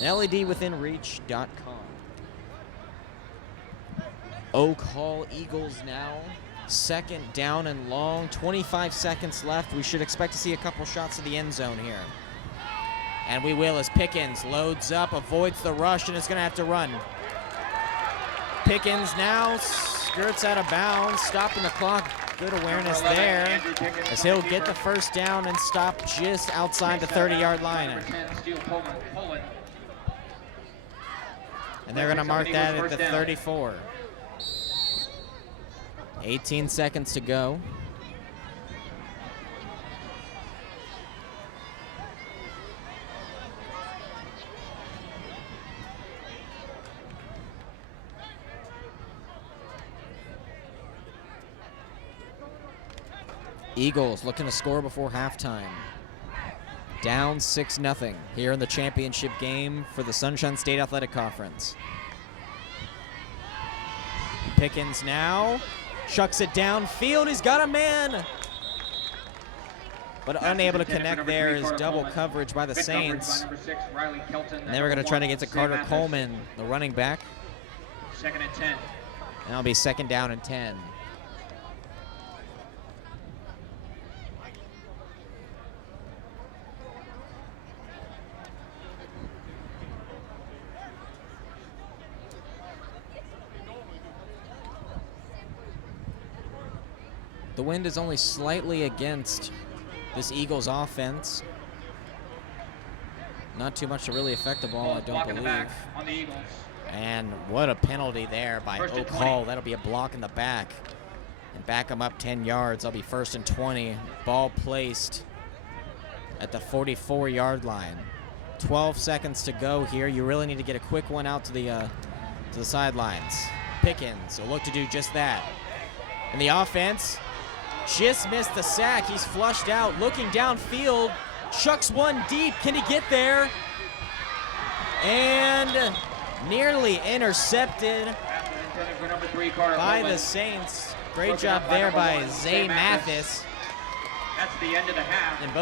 LEDwithinreach.com. Oak Hall Eagles now, 2nd down and long, 25 seconds left. We should expect to see a couple shots to the end zone here. And we will, as Pickens loads up, avoids the rush, and is going to have to run. Pickens now skirts out of bounds, stopping the clock. Good awareness there, as he'll get the first down and stop just outside the 30-yard line. And they're going to mark that at the 34. 18 seconds to go. Eagles looking to score before halftime. Down 6-0 here in the championship game for the Sunshine State Athletic Conference. Pickens now chucks it downfield. He's got a man, but unable to connect there is double coverage by the Saints. And then we're going to try to get to Carter Coleman, the running back. 2nd and 10. And that'll be 2nd down and 10. The wind is only slightly against this Eagles offense. Not too much to really affect the ball, I don't believe. On the Eagles. And what a penalty there by Oak Hall. That'll be a block in the back. And back them up 10 yards. That'll be 1st and 20. Ball placed at the 44-yard line. 12 seconds to go here. You really need to get a quick one out to the sidelines. Pickens will look to do just that. And the offense just missed the sack. He's flushed out, looking downfield, chucks one deep. Can he get there? And nearly intercepted by the Saints. Great job there by Zay Mathis. That's the end of the half. And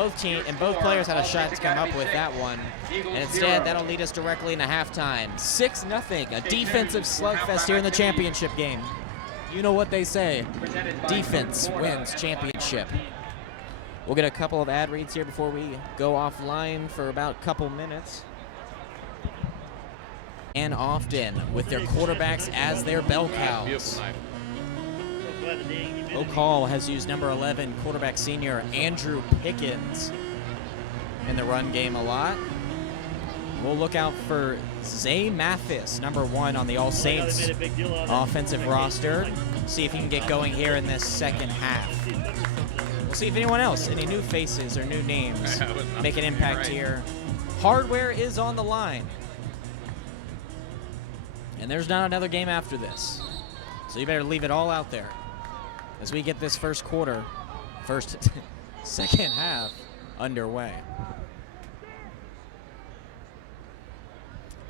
both players had a shot to come up with that one. And instead, that'll lead us directly into halftime. 6-0, a defensive slugfest here in the championship game. You know what they say, defense wins championship. We'll get a couple of ad reads here before we go offline for about a couple minutes. And often with their quarterbacks as their bell cows. Beautiful knife. Oak Hall has used number 11 quarterback senior Andrew Pickens in the run game a lot. We'll look out for Zay Mathis, number 1 on the All Saints offensive roster. See if he can get going here in this second half. We'll see if anyone else, any new faces or new names, make an impact here. Hardware is on the line. And there's not another game after this. So you better leave it all out there as we get this second half underway.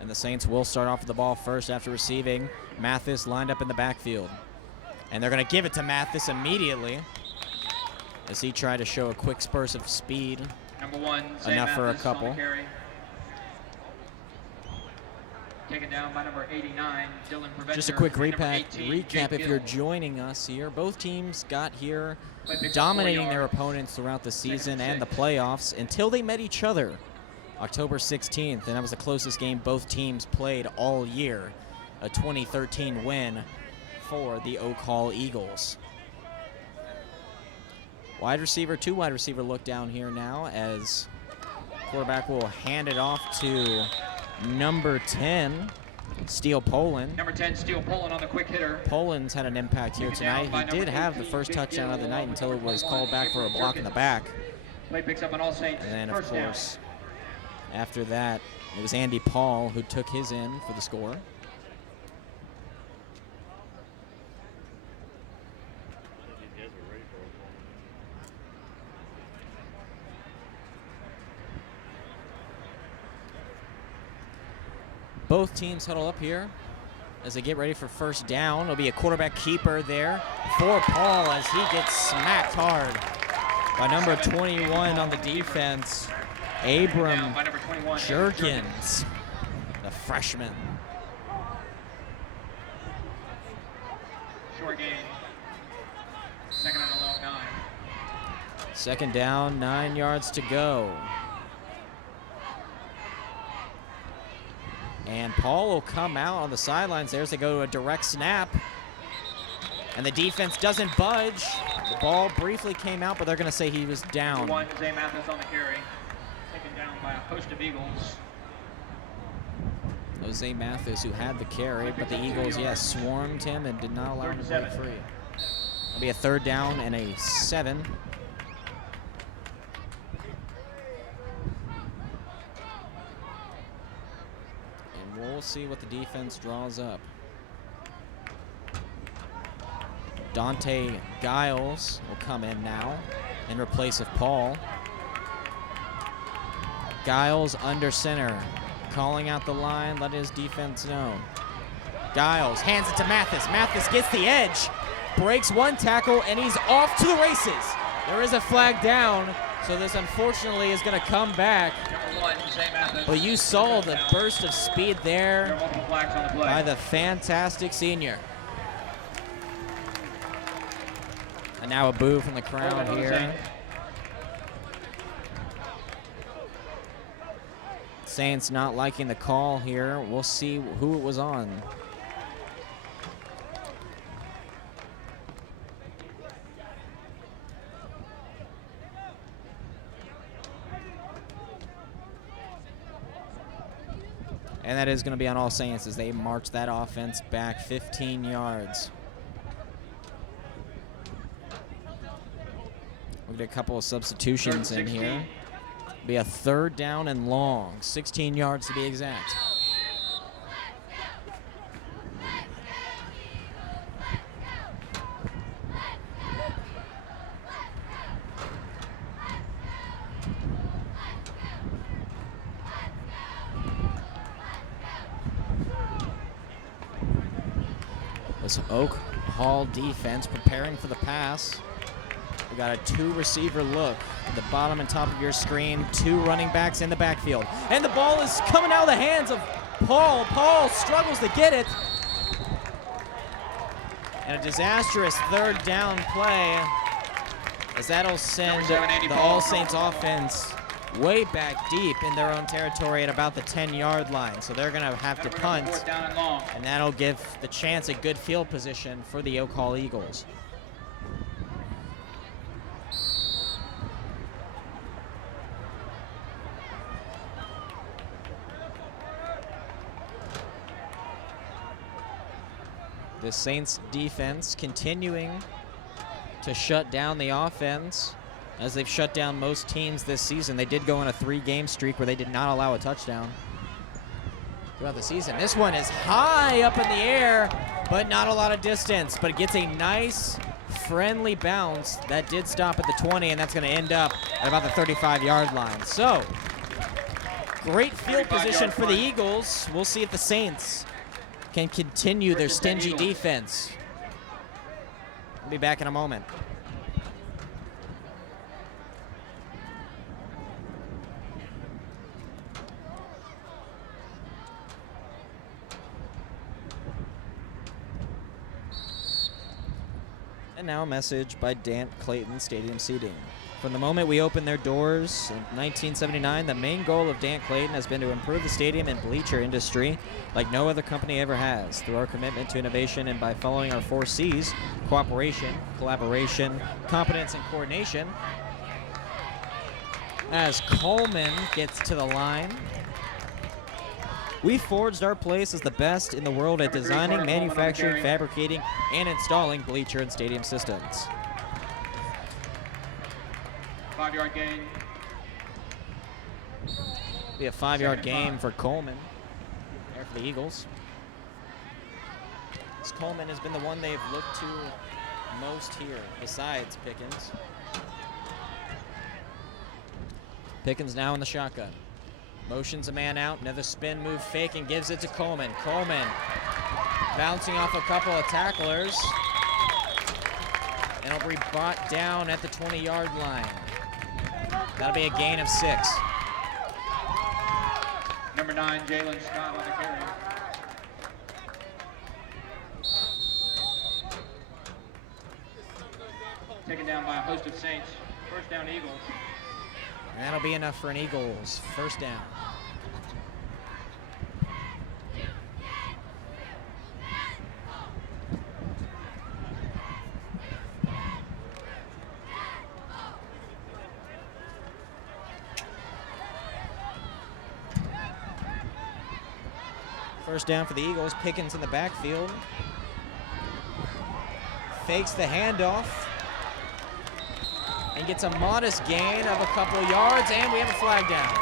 And the Saints will start off with the ball first after receiving. Mathis lined up in the backfield. And they're going to give it to Mathis immediately as he tried to show a quick spurt of speed. Number 1, Zay Enough for a Mathis on the couple. carry. Taken down by number 89, Dylan Preventer. Just a quick and number recap 18, Jake if you're Gill. joining us here. Both teams got here Play picks up 4 dominating their yards. opponents throughout the season Second and the and 6. playoffs until they met each other October 16th, and that was the closest game both teams played all year, a 2013 win for the Oak Hall Eagles. Two wide receiver look down here now as quarterback will hand it off to number 10, Steele Poland. Number 10, Steele Poland on the quick hitter. Poland's had an impact here Taken down tonight. by He did number have the 18, first Jake touchdown of the Gill, night until it was number called back for a Edward block in the Jerkins. back. Play picks up on All Saints. And then, of First down. course, after that, it was Andy Paul who took his in for the score. Both teams huddle up here as they get ready for first down. It'll be a quarterback keeper there for Paul as he gets smacked hard by number 21 on the defense, Abram Down by number 21, Jerkins, the freshman. Short gain. Second and a long 9. Second down, 9 yards to go. And Paul will come out on the sidelines there as they go to a direct snap. And the defense doesn't budge. The ball briefly came out, but they're going to say he was down. Number 1, Zay Mathis on the carry. Taken down by a host of Eagles. Jose Mathis, who had the carry, but the Eagles, yes, swarmed him and did not allow him to break free. It'll be a third down and a 7. And we'll see what the defense draws up. Dante Giles will come in now in replace of Paul. Giles under center, calling out the line, letting his defense know. Giles hands it to Mathis. Mathis gets the edge, breaks one tackle, and he's off to the races. There is a flag down, so this unfortunately is going to come back. Number 1, Zay Mathis. But you saw the burst of speed There there are multiple flags on the play. by the fantastic senior. And now a boo from the crowd here. Saints not liking the call here. We'll see who it was on. And that is going to be on All Saints as they march that offense back 15 yards. We'll get a couple of substitutions in here. Be a third down and long, 16 yards to be exact. This Oak Hall defense preparing for the pass. We got a 2-receiver look at the bottom and top of your screen. 2 running backs in the backfield. And the ball is coming out of the hands of Paul. Paul struggles to get it. And a disastrous third down play as that'll send Number 7, Andy the Paul. All Saints offense way back deep in their own territory at about the 10-yard line. So they're going to have to That'll bring up punt, 4th down and long. and that'll give the chance a good field position for the Oak Hall Eagles. The Saints defense continuing to shut down the offense as they've shut down most teams this season. They did go on a 3-game streak where they did not allow a touchdown throughout the season. This one is high up in the air, but not a lot of distance, but it gets a nice friendly bounce that did stop at the 20, and that's going to end up at about the 35-yard line. So great field position for the Eagles. We'll see if the Saints can continue their stingy defense. I'll be back in a moment. And now a message by Dant Clayton Stadium Seating. From the moment we opened their doors in 1979, the main goal of Dant Clayton has been to improve the stadium and bleacher industry like no other company ever has. Through our commitment to innovation and by following our 4 C's, cooperation, collaboration, competence, and coordination. As Coleman gets to the line, we forged our place as the best in the world at designing, manufacturing, fabricating, and installing bleacher and stadium systems. 5-yard gain. Be a 5-yard gain for Coleman there for the Eagles. This Coleman has been the one they've looked to most here, besides Pickens. Pickens now in the shotgun. Motions a man out, another spin move fake, and gives it to Coleman. Coleman bouncing off a couple of tacklers. And it'll be brought down at the 20-yard line. That'll be a gain of 6. Number 9, Jalen Scott on the carry. Taken down by a host of Saints. 1st down, Eagles. And that'll be enough for an Eagles 1st down. First down for the Eagles. Pickens in the backfield. Fakes the handoff. And gets a modest gain of a couple yards, and we have a flag down.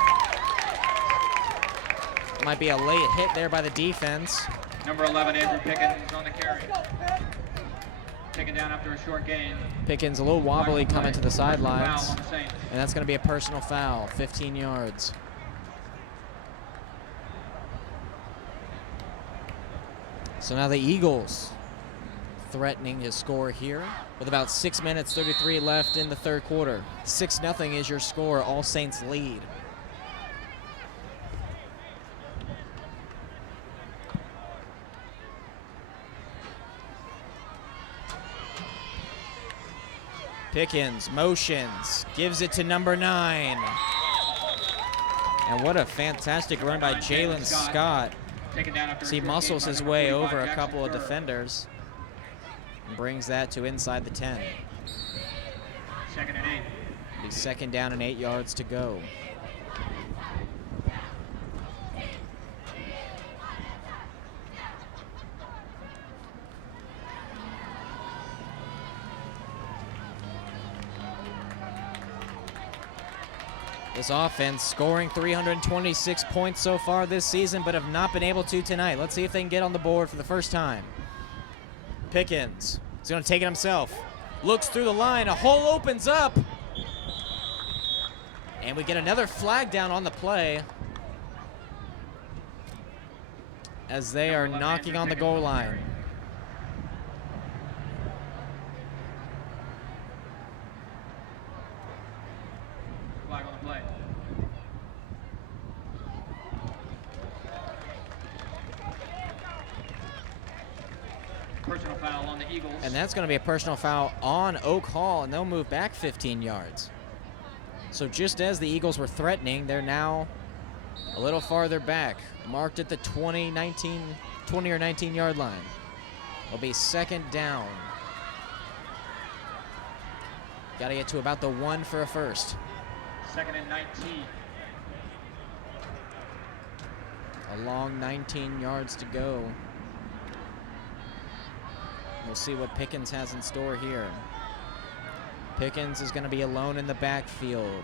Might be a late hit there by the defense. Number 11, Andrew Pickens on the carry. Taken down after a short gain. Pickens a little wobbly coming to the sidelines. Foul on the Saints. And that's going to be a personal foul, 15 yards. So now the Eagles threatening to score here with about 6 minutes, 33 left in the 3rd quarter. 6-0 is your score. All Saints lead. Pickens motions, gives it to number 9. And what a fantastic run by Jalen Scott. Taken down after a He short muscles gain by his number way 45, over a Jackson couple of Kerr. defenders and brings that to inside the 10. 2nd and 8. Be 2nd down and 8 yards to go. This offense scoring 326 points so far this season, but have not been able to tonight. Let's see if they can get on the board for the first time. Pickens is going to take it himself. Looks through the line. A hole opens up. And we get another flag down on the play as they are knocking on the goal line. Flag on the play. Personal foul on the Eagles. And that's going to be a personal foul on Oak Hall, and they'll move back 15 yards. So just as the Eagles were threatening, they're now a little farther back, marked at the 20 or 19 yard line. It'll be second down. Got to get to about the 1 for a first. Second and 19. A long 19 yards to go. We'll see what Pickens has in store here. Pickens is going to be alone in the backfield.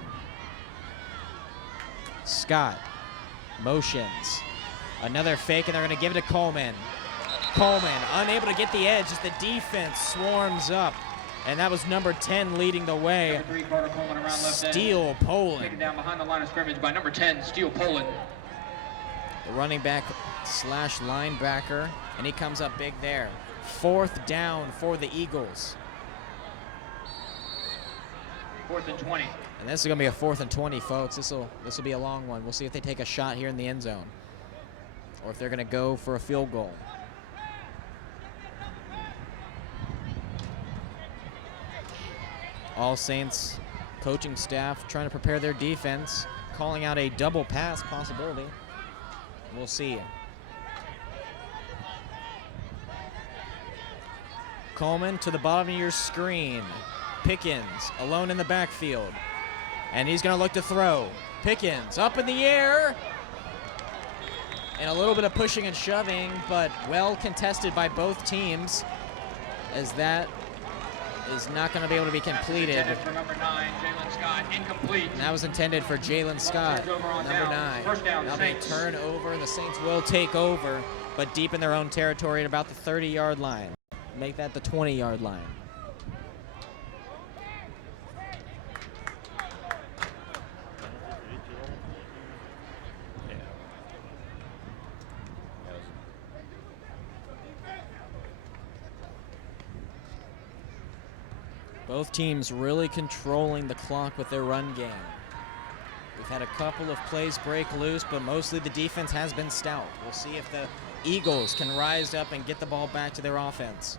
Scott motions. Another fake, and they're going to give it to Coleman. Coleman unable to get the edge as the defense swarms up. And that was number 10 leading the way. Number 3, Carter Coleman around left end. Steele Poland. Taken down behind the line of scrimmage by number 10, Steele Poland. The running back slash linebacker, and he comes up big there. Fourth down for the Eagles. 4th and 20. And this is going to be a 4th and 20, folks. This will be a long one. We'll see if they take a shot here in the end zone or if they're going to go for a field goal. All Saints coaching staff trying to prepare their defense, calling out a double pass possibility. We'll see. Coleman to the bottom of your screen. Pickens alone in the backfield. And he's going to look to throw. Pickens up in the air. And a little bit of pushing and shoving, but well contested by both teams, as that is not going to be able to be completed. Intended for number 9, Jalen Scott, incomplete. And that was intended for Jalen Scott, number 9. First down, That'll be a Saints. turnover, and the Saints will take over, but deep in their own territory at about the 30-yard line. Make that the 20-yard line. Both teams really controlling the clock with their run game. We've had a couple of plays break loose, but mostly the defense has been stout. We'll see if the Eagles can rise up and get the ball back to their offense.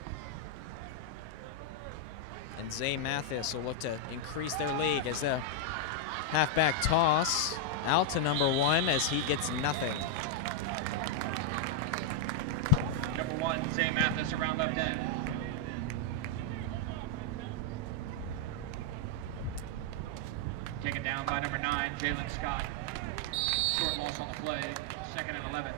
And Zay Mathis will look to increase their lead as the halfback toss out to number 1 as he gets nothing. Number 1, Zay Mathis around left end. Taken down by number 9, Jalen Scott. Short loss on the play, 2nd and 11.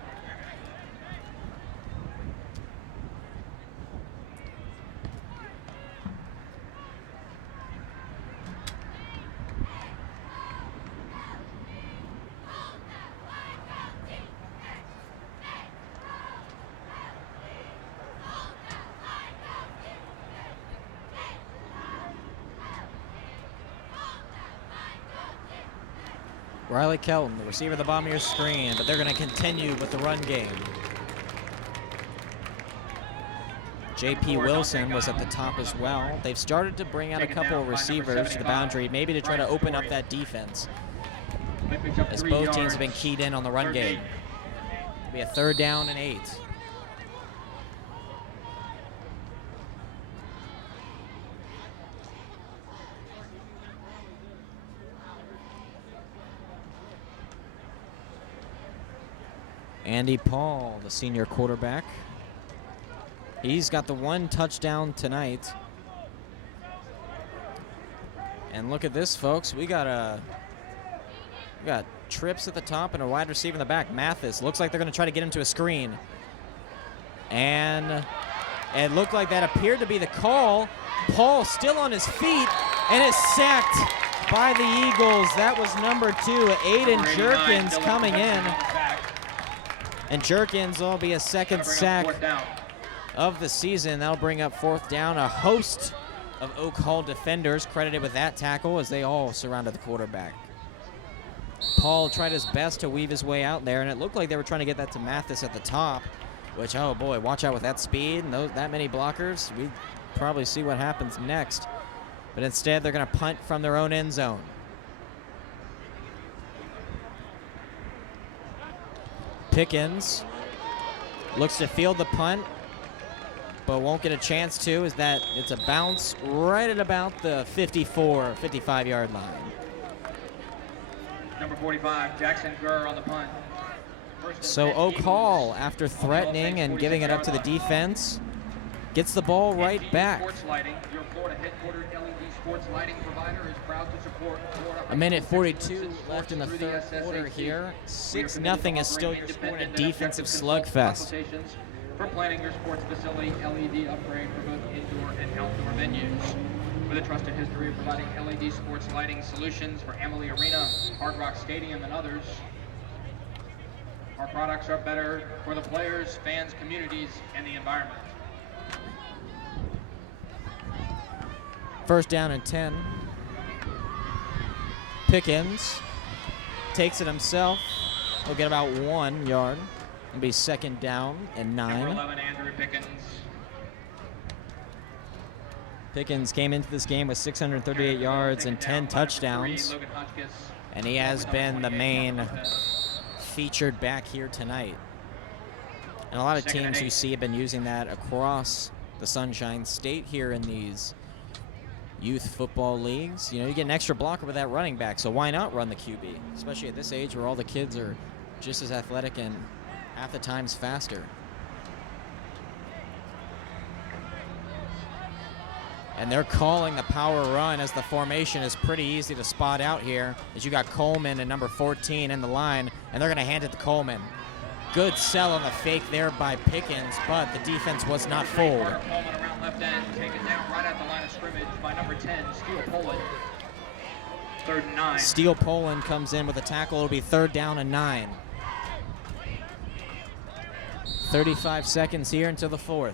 Riley Kelton, the receiver at the bottom of your screen, but they're going to continue with the run game. J.P. Wilson was at the top as well. They've started to bring out a couple of receivers to the boundary, maybe to try to open up that defense, as both teams have been keyed in on the run game. It'll be a 3rd down and 8. Andy Paul, the senior quarterback. He's got the 1 touchdown tonight. And look at this, folks. We got trips at the top and a wide receiver in the back. Mathis looks like they're going to try to get him to a screen. And it looked like that appeared to be the call. Paul still on his feet and is sacked by the Eagles. That was number 2, Aiden Jerkins, coming in. And Jerkins will be a 2nd sack of the season. That'll bring up 4th down. A host of Oak Hall defenders credited with that tackle as they all surrounded the quarterback. Paul tried his best to weave his way out there, and it looked like they were trying to get that to Mathis at the top, which, oh boy, watch out with that speed and that many blockers. We probably see what happens next. But instead, they're going to punt from their own end zone. Pickens looks to field the punt, but won't get a chance to, is that it's a bounce right at about the 54, 55-yard line. Number 45, Jackson Gurr on the punt. So Oak Hall, after threatening and giving it up to the defense, gets the ball right back. Sports Lighting, your Florida headquartered LED sports lighting provider, is proud to support Florida. A minute 42 left in the third quarter here. 6-0 is still your score in a defensive slugfest. For planning your sports facility LED upgrade for both indoor and outdoor venues. With a trusted history of providing LED sports lighting solutions for Amalie Arena, Hard Rock Stadium, and others, our products are better for the players, fans, communities, and the environment. First down and 10. Pickens takes it himself. He'll get about 1 yard. It'll be second down and 9. Number 11, Andrew Pickens. Pickens came into this game with 638 yards and 10 touchdowns. And he has been the main featured back here tonight. And a lot of teams you see have been using that across the Sunshine State here in these youth football leagues. You know, you get an extra blocker with that running back, so why not run the QB? Especially at this age where all the kids are just as athletic and half the times faster. And they're calling the power run, as the formation is pretty easy to spot out here, as you got Coleman and number 14 in the line, and they're going to hand it to Coleman. Good sell on the fake there by Pickens, but the defense was not fooled. Coleman around left end, taken down right at the line of scrimmage by number 10, Steele Poland. 3rd and 9. Steele Poland comes in with a tackle. It'll be 3rd down and 9. 35 seconds here until the 4th.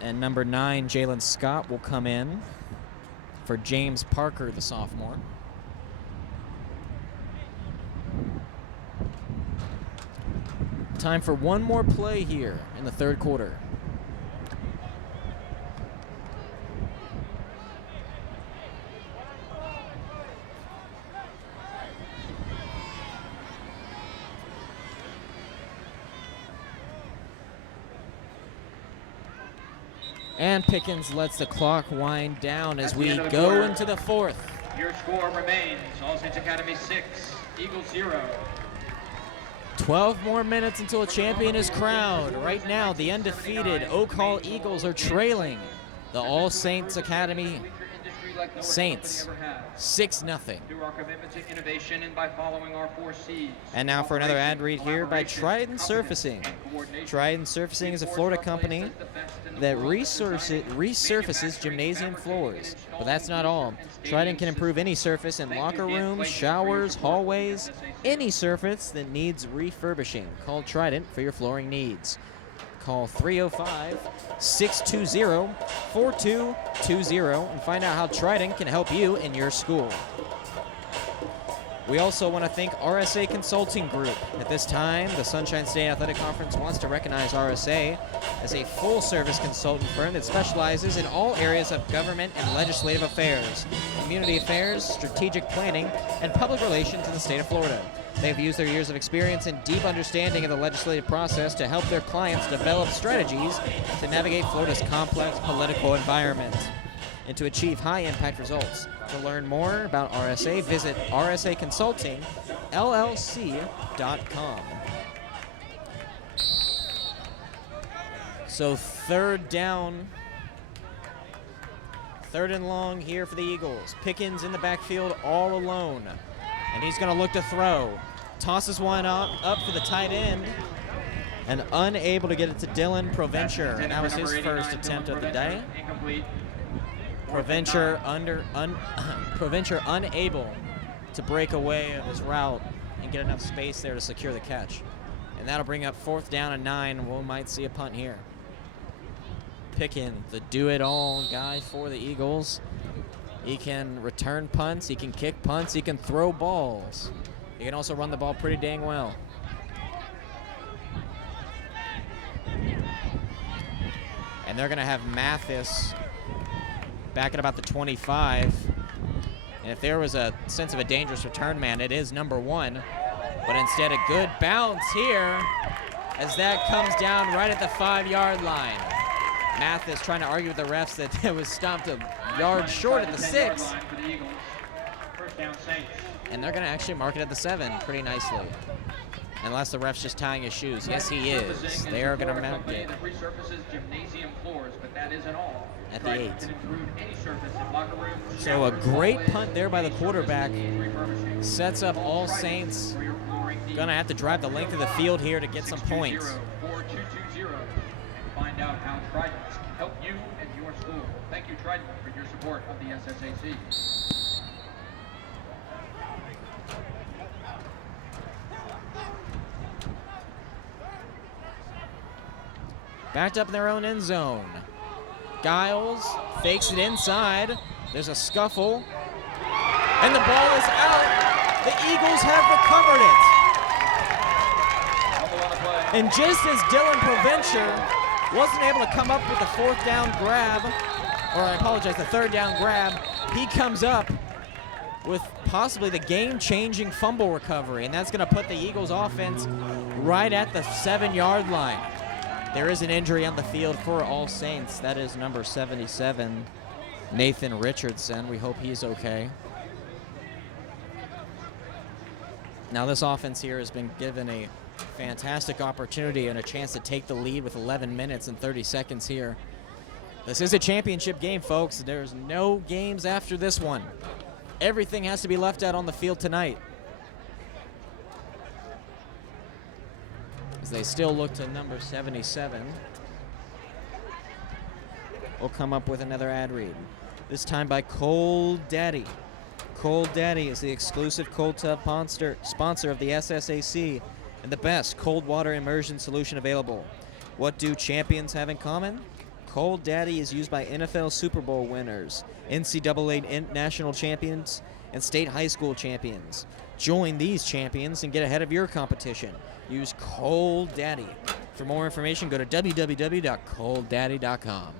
And number 9, Jalen Scott, will come in for James Parker, the sophomore. Time for one more play here in the 3rd quarter. And Pickens lets the clock wind down as we go into the 4th. Your score remains All Saints Academy 6, Eagles 0. 12 more minutes until a champion is crowned. Right now, the undefeated Oak Hall Eagles are trailing the All Saints Academy Saints 6-0. Through our commitment to innovation and by following our 4 C's. And now for another ad read here by Trident Surfacing. Trident Surfacing is a Florida company that resurfaces gymnasium floors. But that's not all. Trident can improve any surface in locker rooms, showers, hallways, any surface that needs refurbishing. Call Trident for your flooring needs. Call 305-620-4220 and find out how Trident can help you in your school. We also want to thank RSA Consulting Group. At this time, the Sunshine State Athletic Conference wants to recognize RSA as a full-service consultant firm that specializes in all areas of government and legislative affairs, community affairs, strategic planning, and public relations in the state of Florida. They've used their years of experience and deep understanding of the legislative process to help their clients develop strategies to navigate Florida's complex political environment and to achieve high-impact results. To learn more about RSA, visit rsaconsultingllc.com. So 3rd down, 3rd and long here for the Eagles. Pickens in the backfield all alone. And he's going to look to throw. Tosses one up for the tight end. And unable to get it to Dylan Provencher. And that was his first attempt of the day. Provencher unable to break away of his route and get enough space there to secure the catch. And that'll bring up 4th down and 9. We might see a punt here. Pickens, the do-it-all guy for the Eagles. He can return punts, he can kick punts, he can throw balls. He can also run the ball pretty dang well. And they're going to have Mathis back at about the 25. And if there was a sense of a dangerous return man, it is number 1. But instead, a good bounce here as that comes down right at the 5-yard line. Mathis trying to argue with the refs that it was stopped a yard short at the 6. And they're going to actually mark it at the 7 pretty nicely. Unless the ref's just tying his shoes. Yes, he is. They are going to mark it at the 8. So a great punt there by the quarterback. Sets up All Saints. Going to have to drive the length of the field here to get some points. Find out how Trident can help you and your school. Thank you, Trident, for your support of the SSAC. Backed up in their own end zone. Giles fakes it inside. There's a scuffle. And the ball is out. The Eagles have recovered it. And just as Dylan Provencher wasn't able to come up with the 4th down grab, or I apologize, the 3rd down grab, he comes up with possibly the game-changing fumble recovery, and that's going to put the Eagles offense right at the 7-yard line. There is an injury on the field for All Saints. That is number 77, Nathan Richardson. We hope he's okay. Now this offense here has been given a fantastic opportunity and a chance to take the lead with 11 minutes and 30 seconds here. This is a championship game, folks. There's no games after this one. Everything has to be left out on the field tonight. As they still look to number 77. We'll come up with another ad read. This time by Cold Daddy. Cold Daddy is the exclusive cold tub sponsor of the SSAC and the best cold water immersion solution available. What do champions have in common? Cold Daddy is used by NFL Super Bowl winners, NCAA national champions, and state high school champions. Join these champions and get ahead of your competition. Use Cold Daddy. For more information, go to www.colddaddy.com.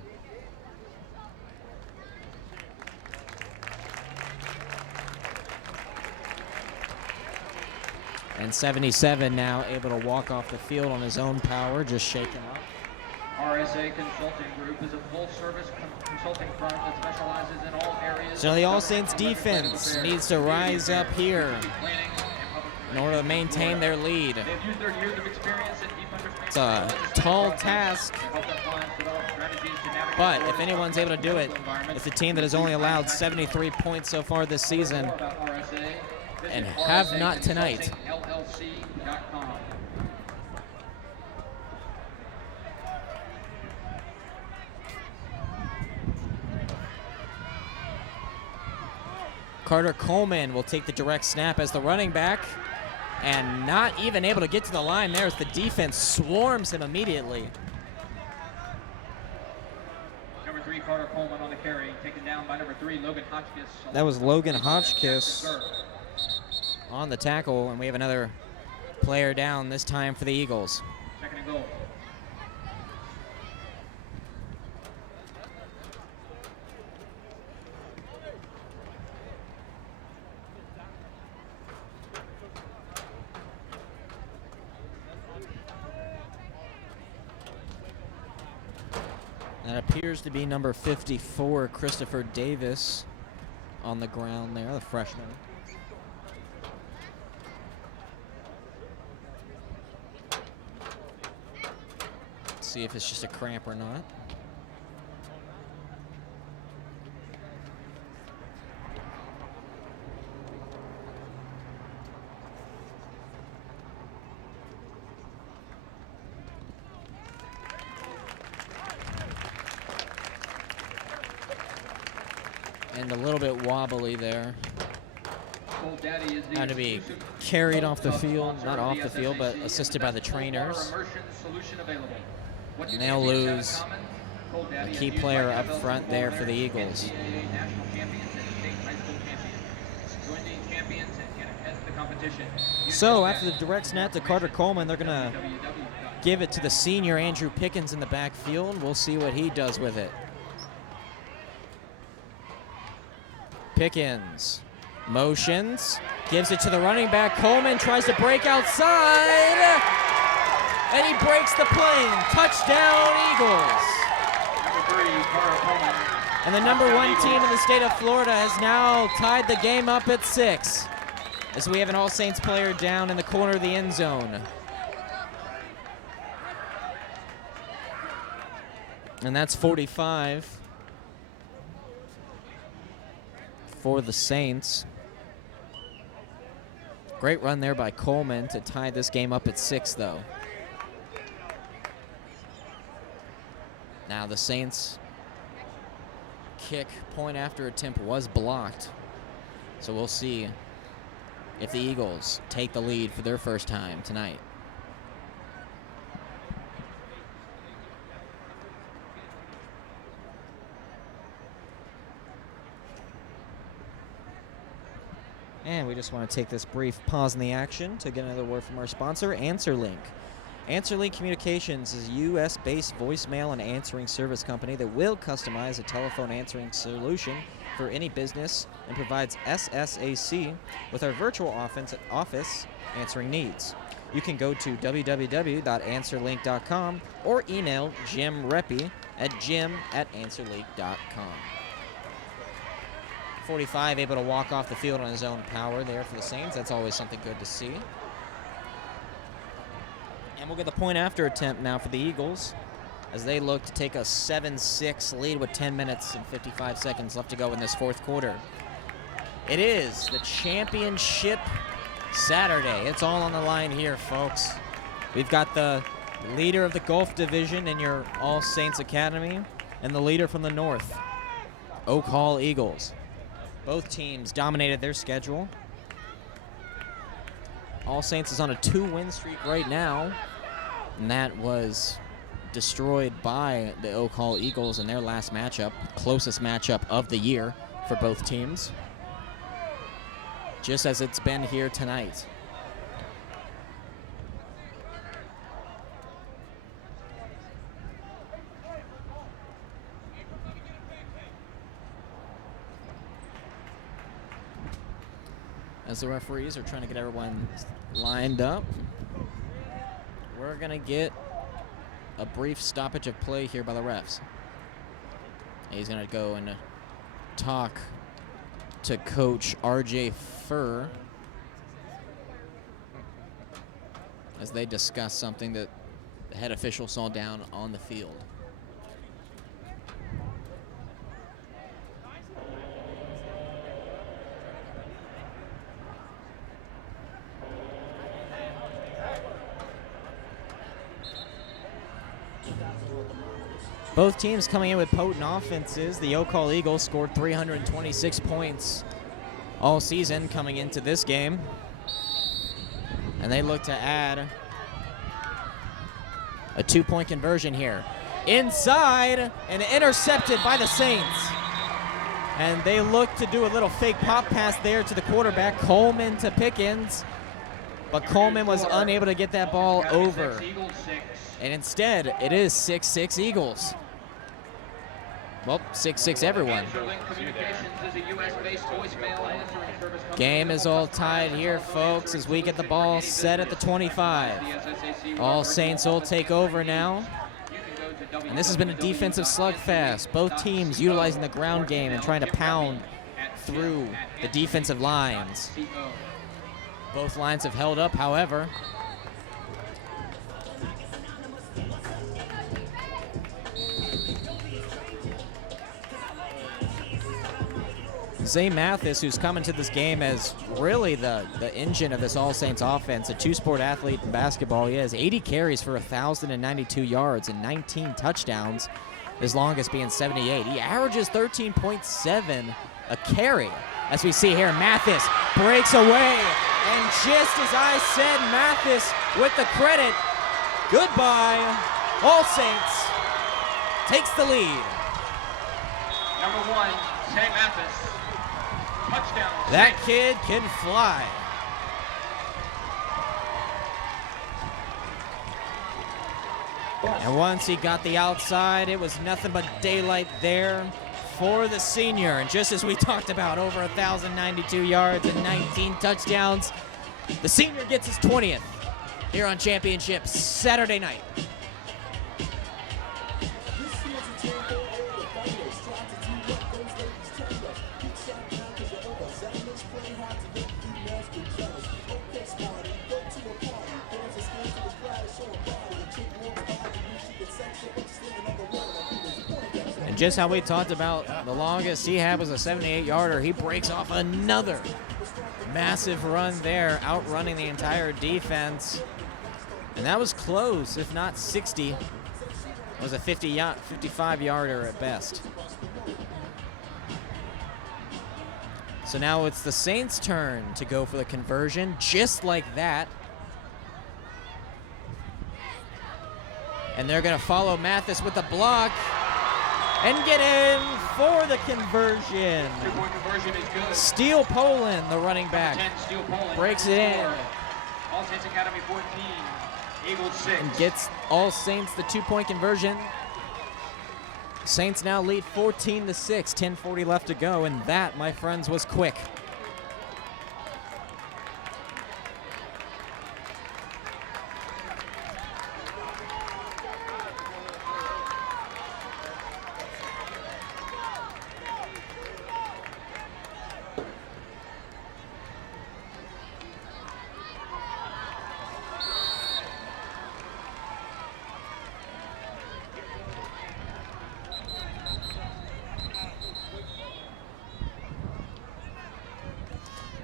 And 77 now able to walk off the field on his own power, just shaking up. RSA Consulting Group is a full-service consulting firm that specializes in all areas. So the All Saints defense needs to rise up here in order to maintain their lead. They've used their years of experience in defensive. It's a tall task, but if anyone's able to do it, it's a team that has only allowed 73 points so far this season and have not tonight. Carter Coleman will take the direct snap as the running back, and not even able to get to the line there as the defense swarms him immediately. Number 3, Carter Coleman on the carry, taken down by number 3, Logan Hotchkiss. That was Logan Hotchkiss on the tackle, and we have another player down, this time for the Eagles. Second and goal. That appears to be number 54, Christopher Davis, on the ground there, the freshman. Let's see if it's just a cramp or not. And a little bit wobbly there. Had to be carried off the field, not off the field, but assisted by the trainers. And they'll lose a key player up front there for the Eagles. So after the direct snap to Carter Coleman, they're going to give it to the senior Andrew Pickens in the backfield. We'll see what he does with it. Pickens motions, gives it to the running back. Coleman tries to break outside, and he breaks the plane. Touchdown, Eagles. Number 3, Carter Coleman. And the number 1 team in the state of Florida has now tied the game up at 6. As we have an All Saints player down in the corner of the end zone. And that's 45 for the Saints. Great run there by Coleman to tie this game up at 6, though. Now the Saints' kick point after attempt was blocked. So we'll see if the Eagles take the lead for their first time tonight. And we just want to take this brief pause in the action to get another word from our sponsor, AnswerLink. AnswerLink Communications is a U.S.-based voicemail and answering service company that will customize a telephone answering solution for any business and provides SSAC with our virtual office answering needs. You can go to www.answerlink.com or email Jim Reppy at jim@answerlink.com. 45 able to walk off the field on his own power there for the Saints. That's always something good to see. And we'll get the point after attempt now for the Eagles as they look to take a 7-6 lead with 10 minutes and 55 seconds left to go in this fourth quarter. It is the championship Saturday. It's all on the line here, folks. We've got the leader of the Gulf Division in your All Saints Academy and the leader from the North, Oak Hall Eagles. Both teams dominated their schedule. All Saints is on a 2-win streak right now, and that was destroyed by the Oak Hall Eagles in their last matchup, closest matchup of the year for both teams, just as it's been here tonight. As the referees are trying to get everyone lined up, we're going to get a brief stoppage of play here by the refs. He's going to go and talk to Coach R.J. Furr as they discuss something that the head official saw down on the field. Both teams coming in with potent offenses. The Oak Hall Eagles scored 326 points all season coming into this game. And they look to add a 2-point conversion here. Inside and intercepted by the Saints. And they look to do a little fake pop pass there to the quarterback, Coleman to Pickens. But Coleman was unable to get that ball over. And instead, it is 6-6 Eagles. Well, 6-6 everyone. Game is all tied here, folks, as we get the ball set at the 25. All Saints will take over now. And this has been a defensive slugfest. Both teams utilizing the ground game and trying to pound through the defensive lines. Both lines have held up, however. Zay Mathis, who's come into this game as really the engine of this All Saints offense, a two-sport athlete in basketball. He has 80 carries for 1,092 yards and 19 touchdowns, his longest being 78. He averages 13.7 a carry. As we see here, Mathis breaks away, and just as I said, Mathis with the credit. Goodbye. All Saints takes the lead. Number 1, Zay Mathis. Touchdown. That kid can fly. And once he got the outside, it was nothing but daylight there for the senior. And just as we talked about, over 1,092 yards and 19 touchdowns, the senior gets his 20th here on Championship Saturday night. And just how we talked about, the longest he had was a 78-yarder. He breaks off another massive run there, outrunning the entire defense. And that was close, if not 60. It was a 55-yarder at best. So now it's the Saints' turn to go for the conversion, just like that. And they're going to follow Mathis with the block and get in for the conversion. Two-point conversion is good. Steele Poland, the running back, 10, Steele Poland. breaks it in. All Saints Academy 14, Eagles 6. And gets All Saints the two-point conversion. Saints now lead 14-6, 10:40 left to go, and that, my friends, was quick.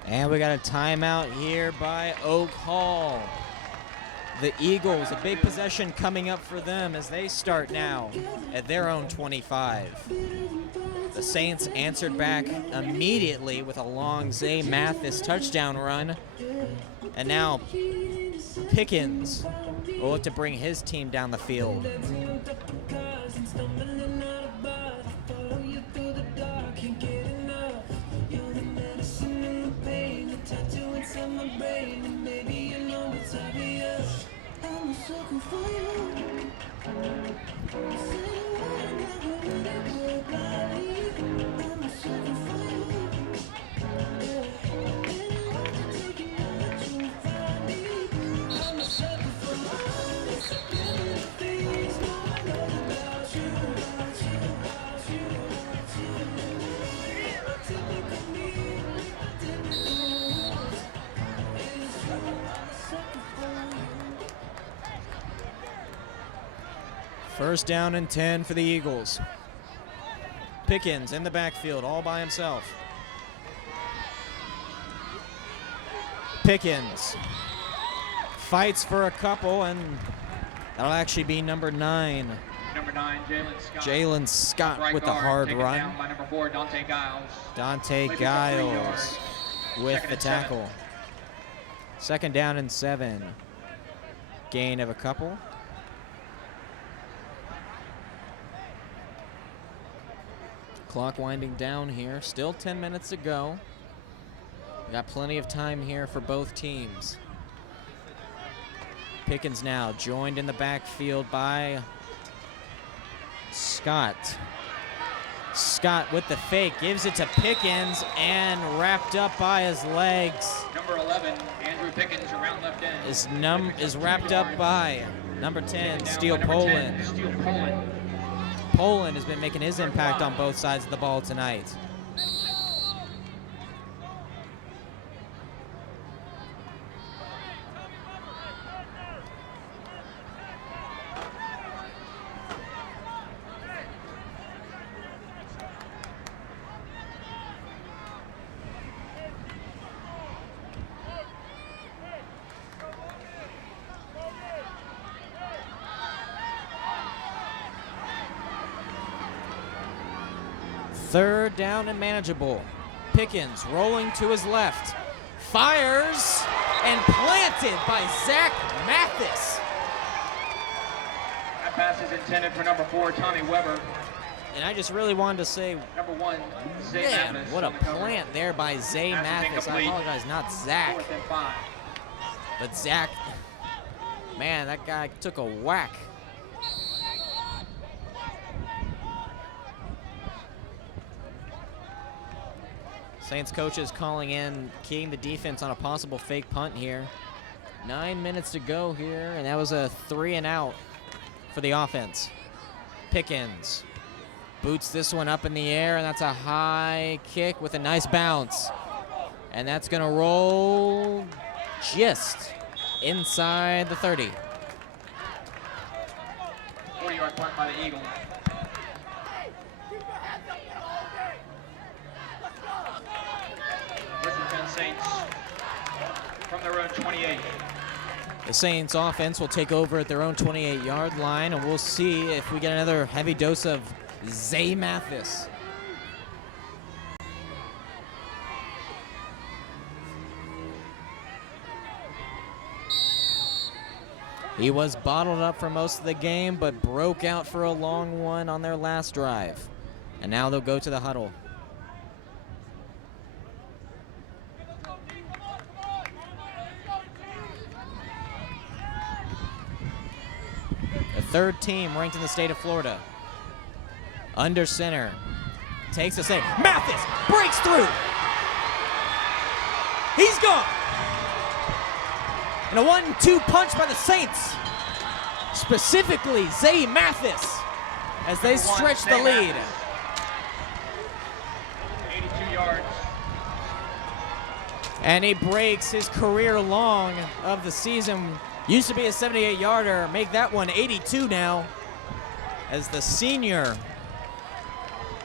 And we got a timeout here by Oak Hall. The Eagles, a big possession coming up for them as they start now at their own 25. The Saints answered back immediately with a long Zay Mathis touchdown run. And now Pickens will look to bring his team down the field. First down and 10 for the Eagles. Pickens in the backfield all by himself. Pickens fights for a couple, and that'll actually be number 9. Number 9, Jalen Scott. Jalen Scott Right with the guard, hard taken run. down by number 4, Dante Giles. Dante Played for 3 Giles yards. with Second the and 7. tackle. Second down and 7. Gain of a couple. Clock winding down here. Still 10 minutes to go. We got plenty of time here for both teams. Pickens now joined in the backfield by Scott. Scott with the fake, gives it to Pickens, and wrapped up by his legs. Number 11, Andrew Pickens around left end. Is wrapped up by number 10, Steele Poland. Steele Poland. Poland has been making his impact on both sides of the ball tonight. Third down and manageable. Pickens rolling to his left. Fires and planted by Zach Mathis. That pass is intended for number 4, Tommy Weber. And I just really wanted to say, Number 1, Zay man, Mathis. what a on the cover. plant there by Zay Pass is Mathis. I incomplete. apologize, not Zach. 4th and 5. But Zach, man, that guy took a whack. Saints coaches calling in, keying the defense on a possible fake punt here. 9 minutes to go here, and that was a 3 and out for the offense. Pickens boots this one up in the air, and that's a high kick with a nice bounce. And that's going to roll just inside the 30. 40-yard punt by the Eagles. Richardson Saints from their own 28. The Saints offense will take over at their own 28-yard line, and we'll see if we get another heavy dose of Zay Mathis. He was bottled up for most of the game, but broke out for a long one on their last drive. And now they'll go to the huddle. The third team ranked in the state of Florida. Under center. Takes a save. Mathis breaks through. He's gone. And a 1-2 punch by the Saints. Specifically, Zay Mathis as they stretch the lead. 82 yards. And he breaks his career long of the season. Used to be a 78-yarder. Make that one 82 now, as the senior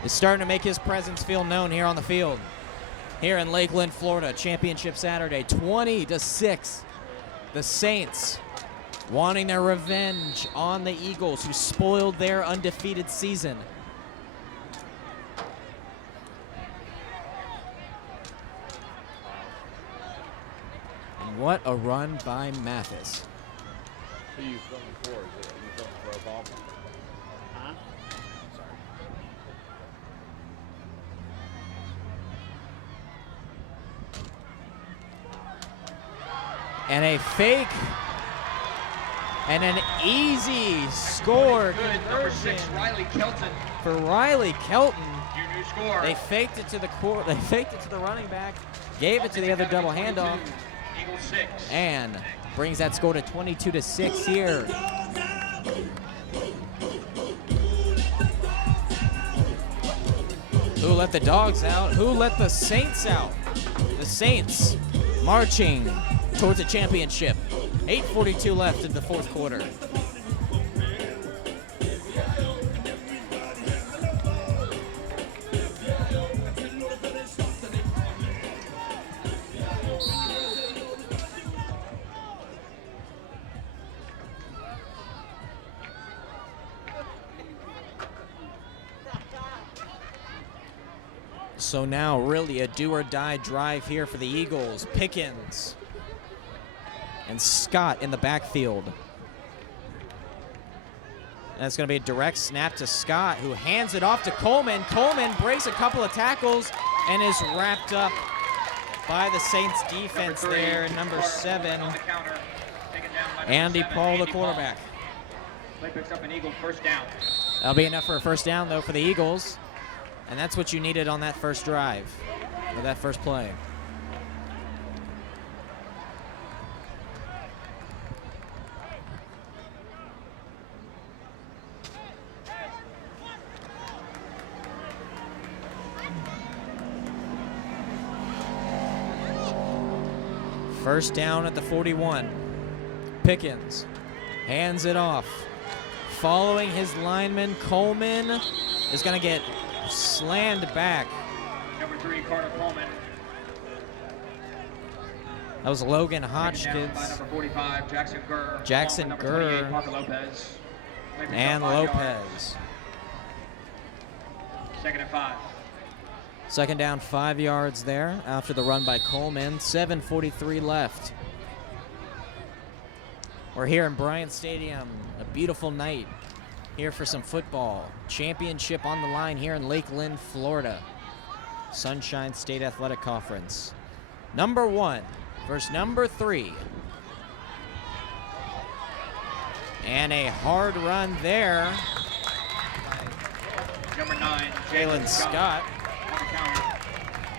is starting to make his presence feel known here on the field. Here in Lakeland, Florida, Championship Saturday, 20-6. The Saints wanting their revenge on the Eagles, who spoiled their undefeated season. And what a run by Mathis. Who you filming for? Is it you filming for a ball? Huh? Sorry. And a fake and an easy score Good. Number 6, Riley Kelton. for Riley Kelton. Your new score. They faked it to the running back, gave it to the other double handoff, Eagles 6. and brings that score to 22-6 here. Who let the dogs out? Who let the Saints out? The Saints marching towards a championship. 8:42 left in the fourth quarter. So now really a do-or-die drive here for the Eagles. Pickens and Scott in the backfield. That's going to be a direct snap to Scott, who hands it off to Coleman. Coleman breaks a couple of tackles and is wrapped up by the Saints defense there. Number 7, On the counter, taken down by number Andy 7, Paul, the Andy quarterback. Play picks up an Eagle first down. That'll be enough for a first down, though, for the Eagles. And that's what you needed on that first drive, or that first play. First down at the 41. Pickens hands it off. Following his lineman, Coleman is going to get slammed back. Number 3, Carter Coleman. That was Logan Taken down by Hotchkiss number 45, Jackson Gurr. Jackson Along with number 28, Gurr. Parker Lopez. Play picks and up 5 yards. Lopez. Second and 5. Second down, 5 yards there after the run by Coleman. 7:43 left. We're here in Bryant Stadium. A beautiful night here for some football. Championship on the line here in Lakeland, Florida. Sunshine State Athletic Conference. Number 1 versus number 3. And a hard run there. Number 9, Jalen Scott. On the counter.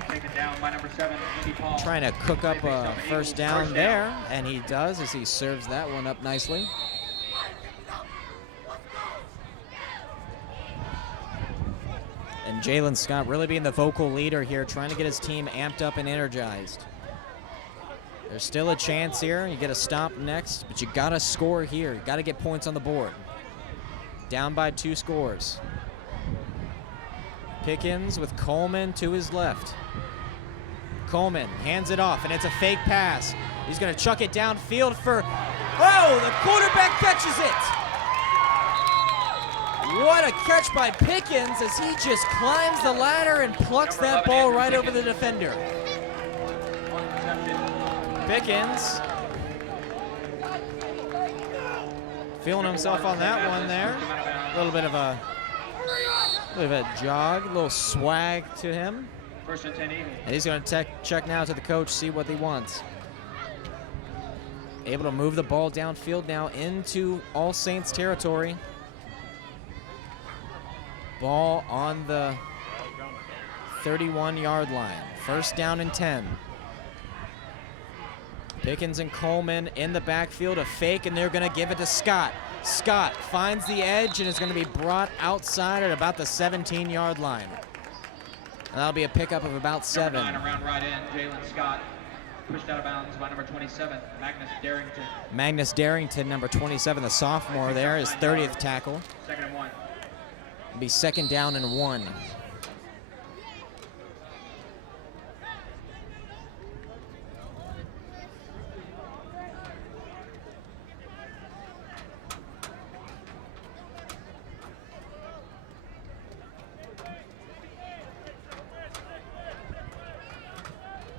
Taken down down by number 7, Andy Paul. Trying to cook up a first down there, and he does as he serves that one up nicely. And Jalen Scott really being the vocal leader here, trying to get his team amped up and energized. There's still a chance here. You get a stop next, but you got to score here. You got to get points on the board. Down by 2 scores. Pickens with Coleman to his left. Coleman hands it off, and it's a fake pass. He's going to chuck it downfield for, oh, the quarterback catches it. What a catch by Pickens as he just climbs the ladder and plucks that ball right over the defender. Pickens feeling himself on that one there. A little bit of a jog, a little swag to him. First and 10 Eagles. And he's going to check now to the coach, see what he wants. Able to move the ball downfield now into All Saints territory. Ball on the 31-yard line. First down and 10. Pickens and Coleman in the backfield, a fake, and they're going to give it to Scott. Scott finds the edge and is going to be brought outside at about the 17-yard line. And that'll be a pickup of about 7. Number 9 around right in, Jalen Scott. Pushed out of bounds by number 27, Magnus Darrington. Magnus Darrington, number 27, the sophomore there, his 30th tackle. Second and 1. It'll be second down and 1.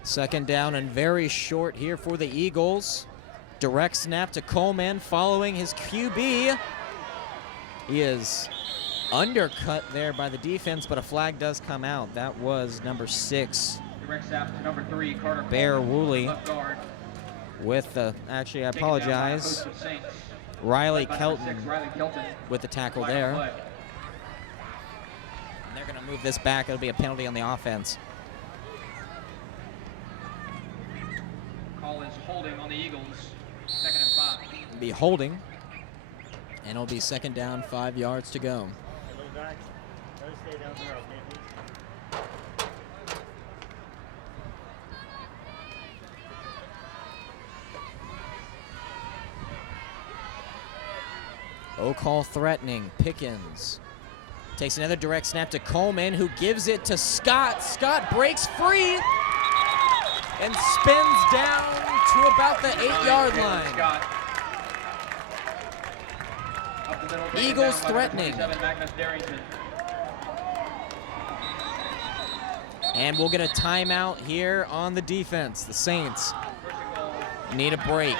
Second down and very short here for the Eagles. Direct snap to Coleman following his QB. He is undercut there by the defense, but a flag does come out. That was number 6. Direct snap to number 3, Carter Bear Coleman, Woolley left guard. with the, actually I Taken down by a apologize, host of Saints. Riley Led by number Kelton 6, Riley Kelton. with the tackle Flag there. on play. And they're going to move this back. It'll be a penalty on the offense. Call is holding on the Eagles. Second and 5. It'll be holding, and it'll be second down, 5 yards to go. Little guys, let us stay down there, okay, please? O'Call threatening. Pickens takes another direct snap to Coleman, who gives it to Scott. Scott breaks free and spins down to about the 8-yard line. Scott. Up the middle, taken Eagles down by number threatening. 27, Magnus Darrington. And we'll get a timeout here on the defense. The Saints First and goal. need a break.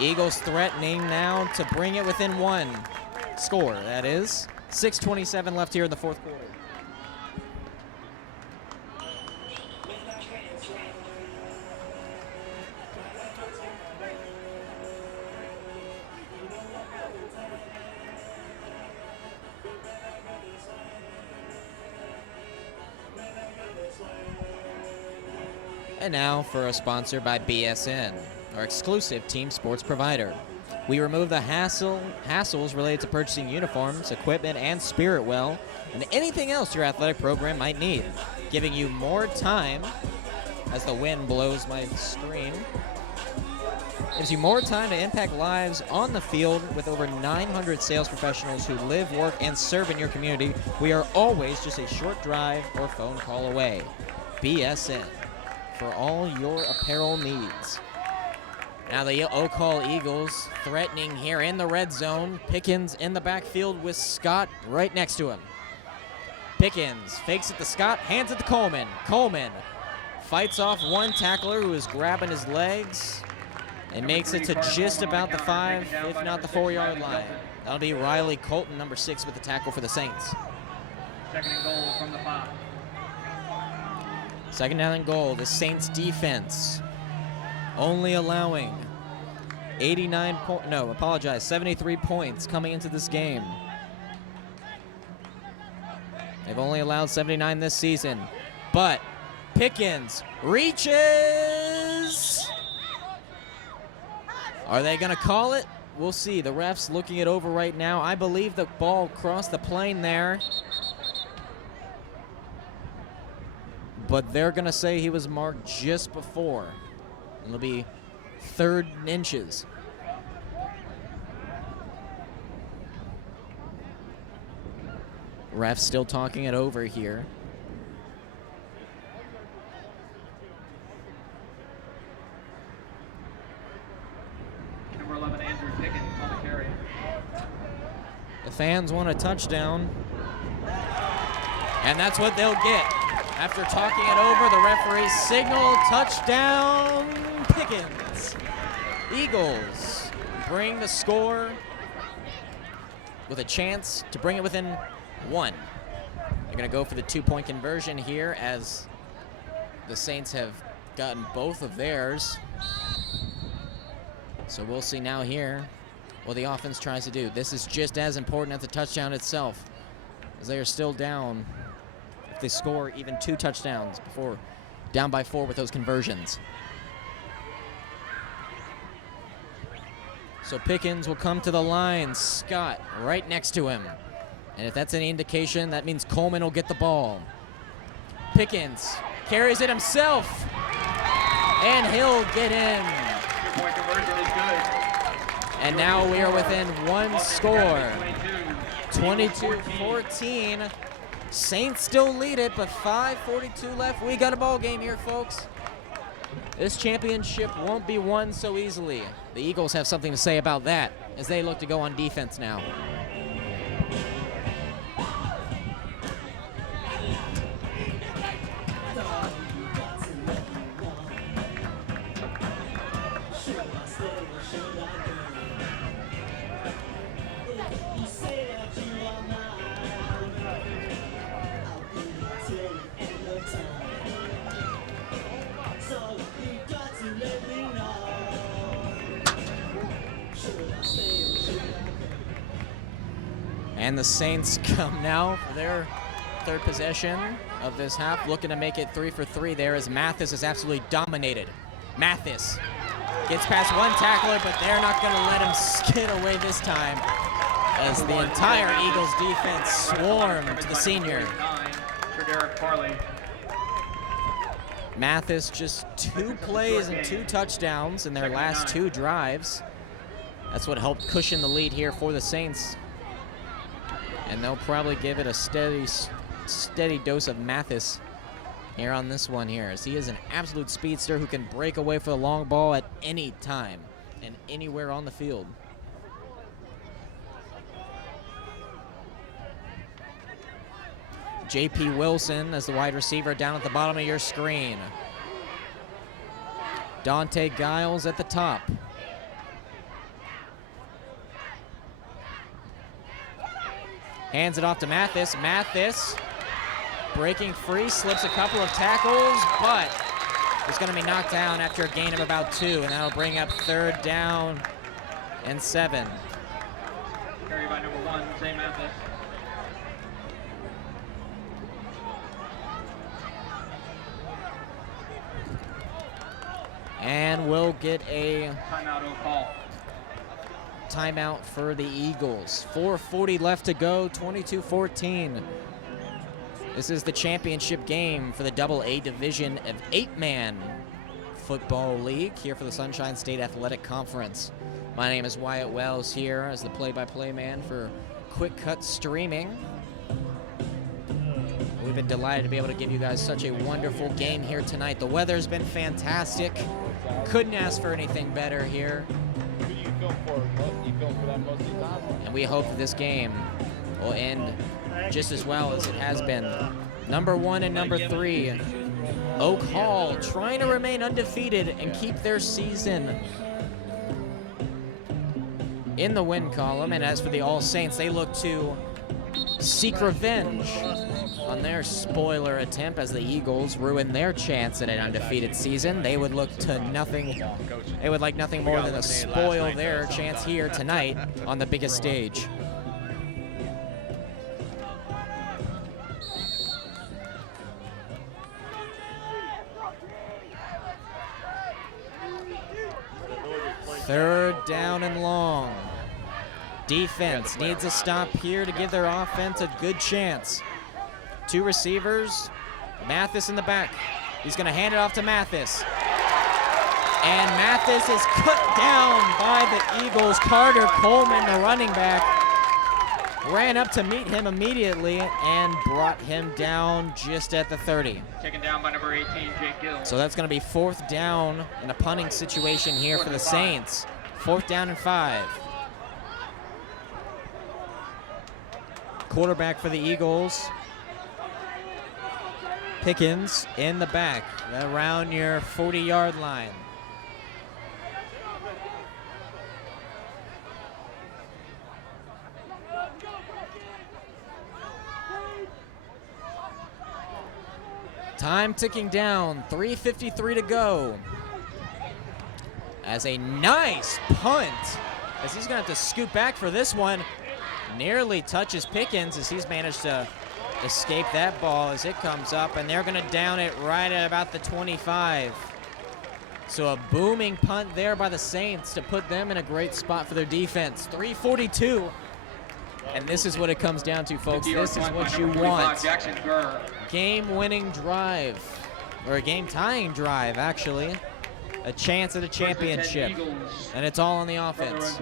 Eagles threatening now to bring it within 1 score, that is. 6:27 left here in the fourth quarter. And now for a sponsor by BSN, our exclusive team sports provider. We remove the hassles related to purchasing uniforms, equipment, and spirit well, and anything else your athletic program might need, giving you more time, as the wind blows my screen, gives you more time to impact lives on the field. With over 900 sales professionals who live, work, and serve in your community, we are always just a short drive or phone call away. BSN, for all your apparel needs. Now the O'Call Eagles threatening here in the red zone. Pickens in the backfield with Scott right next to him. Pickens fakes it to Scott, hands it to Coleman. Coleman fights off one tackler who is grabbing his legs and makes it to just about the 5, if not the 4-yard line. That'll be Riley Colton, number 6, with the tackle for the Saints. Second and goal from the 5. Second down and goal. The Saints defense only allowing 73 points coming into this game. They've only allowed 79 this season, but Pickens reaches. Are they going to call it? We'll see. The ref's looking it over right now. I believe the ball crossed the plane there. But they're going to say he was marked just before. It'll be 3rd and inches. Ref's still talking it over here. Number 11, Andrew Pickens on the carry. The fans want a touchdown. And that's what they'll get. After talking it over, the referee signaled touchdown Pickens. Eagles bring the score with a chance to bring it within 1. They're going to go for the 2-point conversion here as the Saints have gotten both of theirs. So we'll see now here what the offense tries to do. This is just as important as the touchdown itself, as they are still down. If they score even 2 touchdowns before down by 4 with those conversions. So Pickens will come to the line. Scott right next to him. And if that's any indication, that means Coleman will get the ball. Pickens carries it himself. And he'll get in. 2-point conversion is good. And now we are within 1 score. 22-14. Saints still lead it, but 5:42 left. We got a ball game here, folks. This championship won't be won so easily. The Eagles have something to say about that as they look to go on defense now. And the Saints come now for their 3rd possession of this half, looking to make it 3 for 3 there as Mathis is absolutely dominated. Mathis gets past 1 tackler, but they're not going to let him skid away this time as the entire Eagles defense swarmed to the senior. Mathis just 2 plays and 2 touchdowns in their last 2 drives. That's what helped cushion the lead here for the Saints. And they'll probably give it a steady dose of Mathis here on this one here, as he is an absolute speedster who can break away for the long ball at any time and anywhere on the field. J.P. Wilson as the wide receiver down at the bottom of your screen. Dante Giles at the top. Hands it off to Mathis. Mathis breaking free, slips a couple of tackles, but is going to be knocked down after a gain of about 2, and that'll bring up 3rd down and 7. Carry by number 1, Zay Mathis. And we'll get a Timeout will call. timeout for the Eagles. 4:40 left to go, 22-14. This is the championship game for the Double-A division of 8-man football league here for the Sunshine State Athletic Conference. My name is Wyatt Wells here as the play-by-play man for Quick Cut Streaming. We've been delighted to be able to give you guys such a wonderful game here tonight. The weather's been fantastic. Couldn't ask for anything better here. And we hope that this game will end just as well as it has been. Number 1 and number 3, Oak Hall trying to remain undefeated and keep their season in the win column. And as for the All Saints, they look to seek revenge on their spoiler attempt as the Eagles ruin their chance at an undefeated season. They would look to nothing. They would like nothing more than to spoil their chance here tonight on the biggest stage. 3rd down and long. Defense needs a stop here to give their offense a good chance. 2 receivers, Mathis in the back. He's gonna hand it off to Mathis. And Mathis is cut down by the Eagles. Carter Coleman, the running back, ran up to meet him immediately and brought him down just at the 30. Taken down by number 18, Jake Gill. So that's gonna be 4th down in a punting situation here for the Saints. 4th down and 5. Quarterback for the Eagles, Pickens in the back, around your 40-yard line. Time ticking down, 3:53 to go. As a nice punt, as he's gonna have to scoot back for this one. Nearly touches Pickens as he's managed to escape that ball as it comes up, and they're gonna down it right at about the 25. So a booming punt there by the Saints to put them in a great spot for their defense. 3:42, and this is what it comes down to, folks. This is what you want. Game-winning drive, or a game-tying drive, actually. A chance at a championship, and it's all on the offense.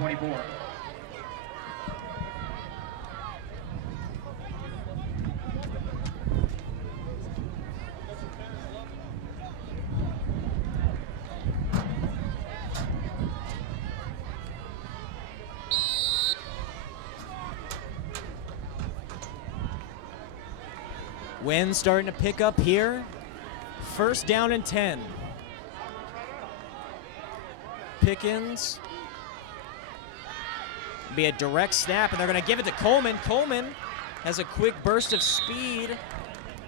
Wind starting to pick up here. 1st down and 10. Pickens. Be a direct snap, and they're going to give it to Coleman. Coleman has a quick burst of speed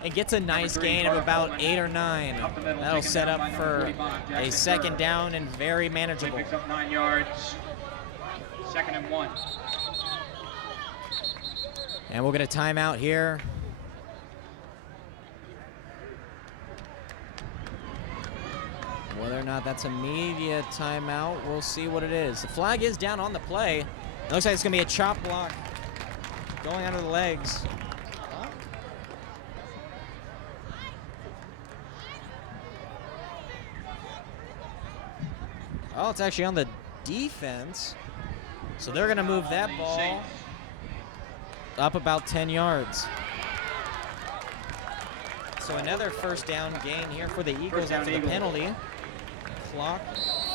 and gets a nice gain of about 8 or 9. That'll set up for a 2nd down and very manageable. Picks up 9 yards. 2nd and 1. And we'll get a timeout here. Whether or not that's a media timeout, we'll see what it is. The flag is down on the play. It looks like it's going to be a chop block going under the legs. Oh, it's actually on the defense. So they're going to move that ball up about 10 yards. So another 1st down gain here for the Eagles after the penalty. Clock,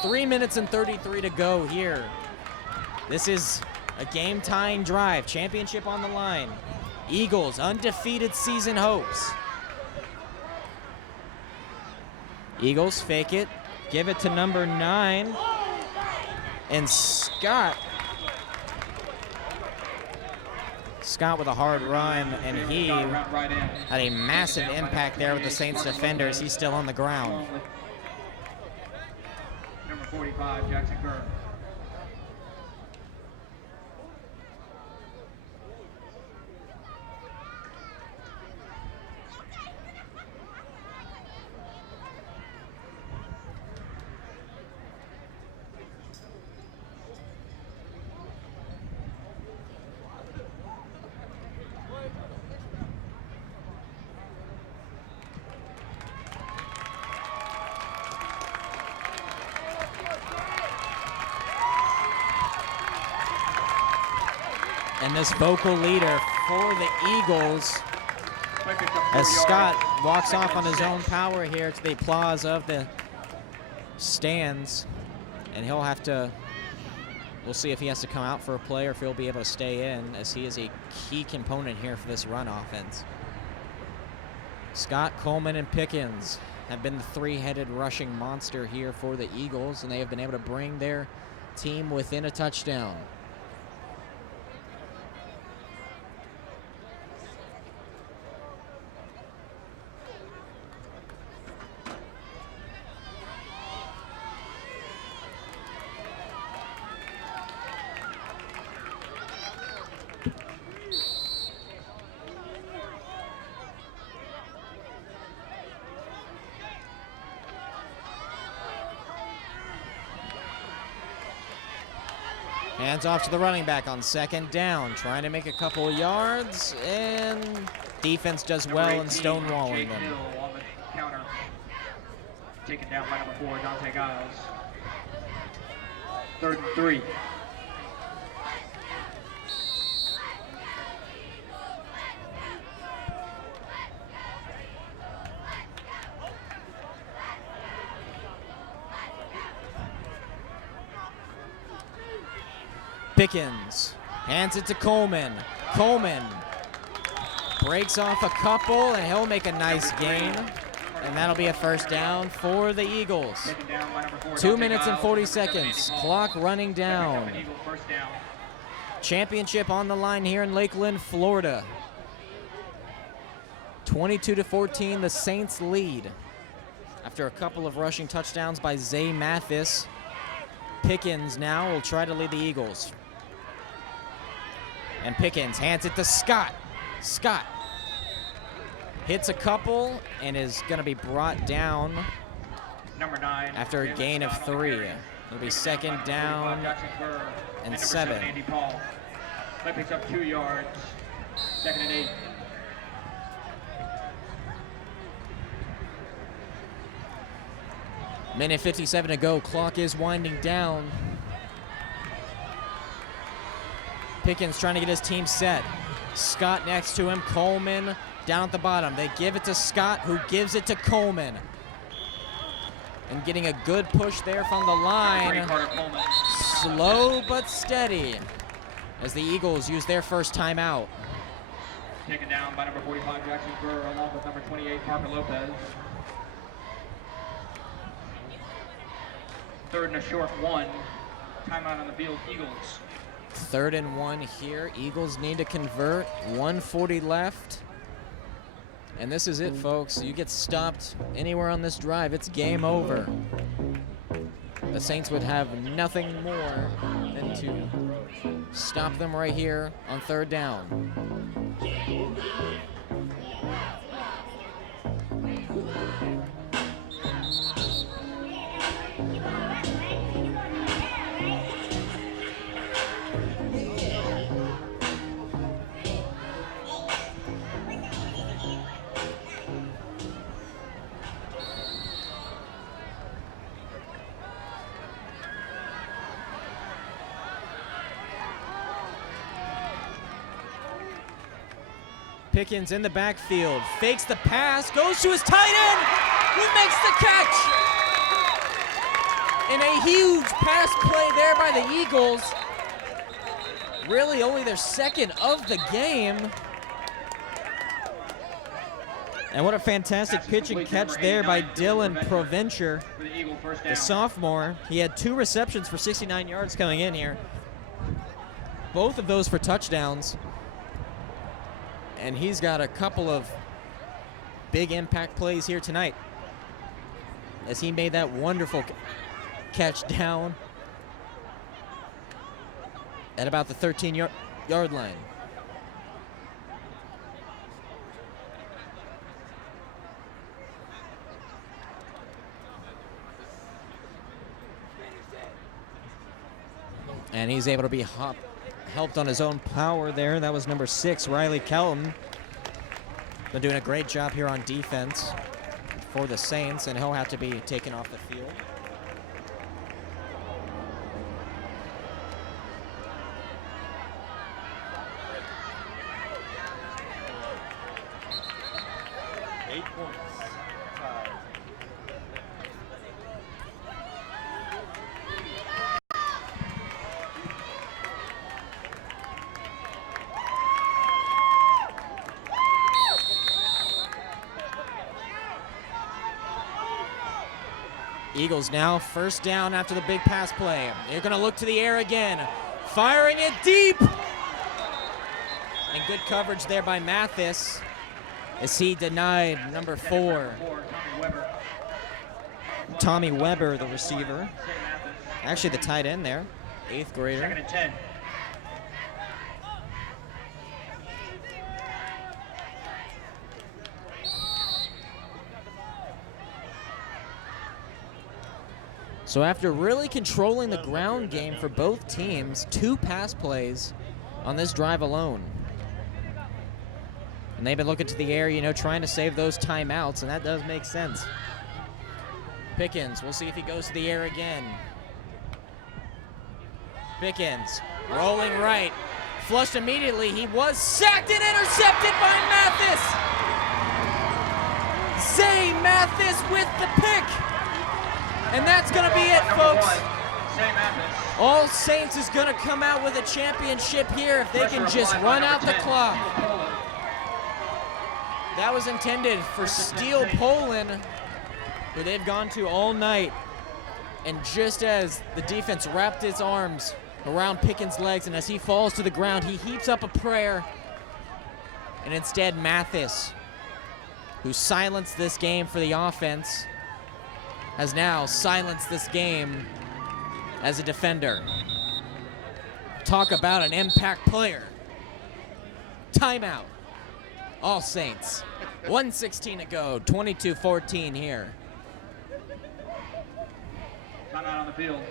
3 minutes and 33 to go here. This is a game-tying drive, championship on the line. Eagles, undefeated season hopes. Eagles fake it, give it to number 9, and Scott with a hard run, and he had a massive impact there with the Saints defenders. He's still on the ground. Number 45, Jackson Kerr. And this vocal leader for the Eagles, as Scott walks off on his own power here to the applause of the stands, and he'll have to, we'll see if he has to come out for a play or if he'll be able to stay in, as he is a key component here for this run offense. Scott, Coleman, and Pickens have been the 3-headed rushing monster here for the Eagles, and they have been able to bring their team within a touchdown. Hands off to the running back on second down, trying to make a couple of yards, and defense does well in stonewalling them. Hill on the counter. Taken down by number 4, Dante Giles. 3rd and 3. Pickens hands it to Coleman. Coleman breaks off a couple, and he'll make a nice gain. And that'll be a first down for the Eagles. 2 minutes and 40 seconds. Clock running down. Championship on the line here in Lakeland, Florida. 22-14, the Saints lead. After a couple of rushing touchdowns by Zay Mathis, Pickens now will try to lead the Eagles. And Pickens hands it to Scott. Scott hits a couple and is going to be brought down Number 9 after a gain of 3. It'll be second down and 7. Andy Paul. That picks up 2 yards. 2nd and 8. Minute 57 to go. Clock is winding down. Pickens trying to get his team set. Scott next to him. Coleman down at the bottom. They give it to Scott, who gives it to Coleman. And getting a good push there from the line. Slow but steady as the Eagles use their first timeout. Taken down by number 45, Jackson Burr, along with number 28, Parker Lopez. 3rd and a short 1. Timeout on the field, Eagles. 3rd and 1 here. Eagles need to convert. 1:40 left. And this is it, folks. You get stopped anywhere on this drive, it's game over. The Saints would have nothing more than to stop them right here on 3rd down. Pickens in the backfield, fakes the pass, goes to his tight end, who makes the catch. And a huge pass play there by the Eagles. Really only their 2nd of the game. And what a fantastic pitch and catch there by Dylan Provencher, the sophomore. He had 2 receptions for 69 yards coming in here. Both of those for touchdowns. And he's got a couple of big impact plays here tonight as he made that wonderful catch down at about the 13-yard line. And he's able to be helped on his own power there. That was number 6, Riley Kelton. Been doing a great job here on defense for the Saints, and he'll have to be taken off the field. Eagles now 1st down after the big pass play. They're going to look to the air again. Firing it deep. And good coverage there by Mathis as he denied number 4. Tommy Weber, the receiver. Actually the tight end there, 8th grader. 2nd and 10. So after really controlling the ground game for both teams, 2 pass plays on this drive alone. And they've been looking to the air, you know, trying to save those timeouts, and that does make sense. Pickens, we'll see if he goes to the air again. Pickens, rolling right, flushed immediately. He was sacked and intercepted by Mathis. Zay Mathis with the pick. And that's going to be it, folks. All Saints is going to come out with a championship here if they can just run out the clock. That was intended for Steel Poland, who they've gone to all night. And just as the defense wrapped its arms around Pickens' legs, and as he falls to the ground, he heaps up a prayer. And instead, Mathis, who silenced this game for the offense, has now silenced this game as a defender. Talk about an impact player. Timeout. All Saints. 1:16 to go, 22-14 here. Timeout on the field.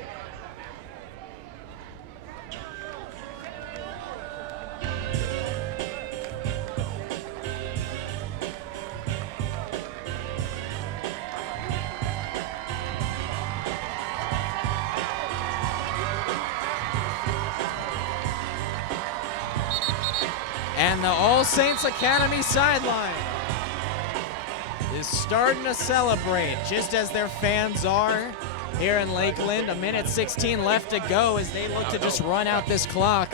And the All Saints Academy sideline is starting to celebrate, just as their fans are here in Lakeland. 1:16 left to go as they look to just run out this clock.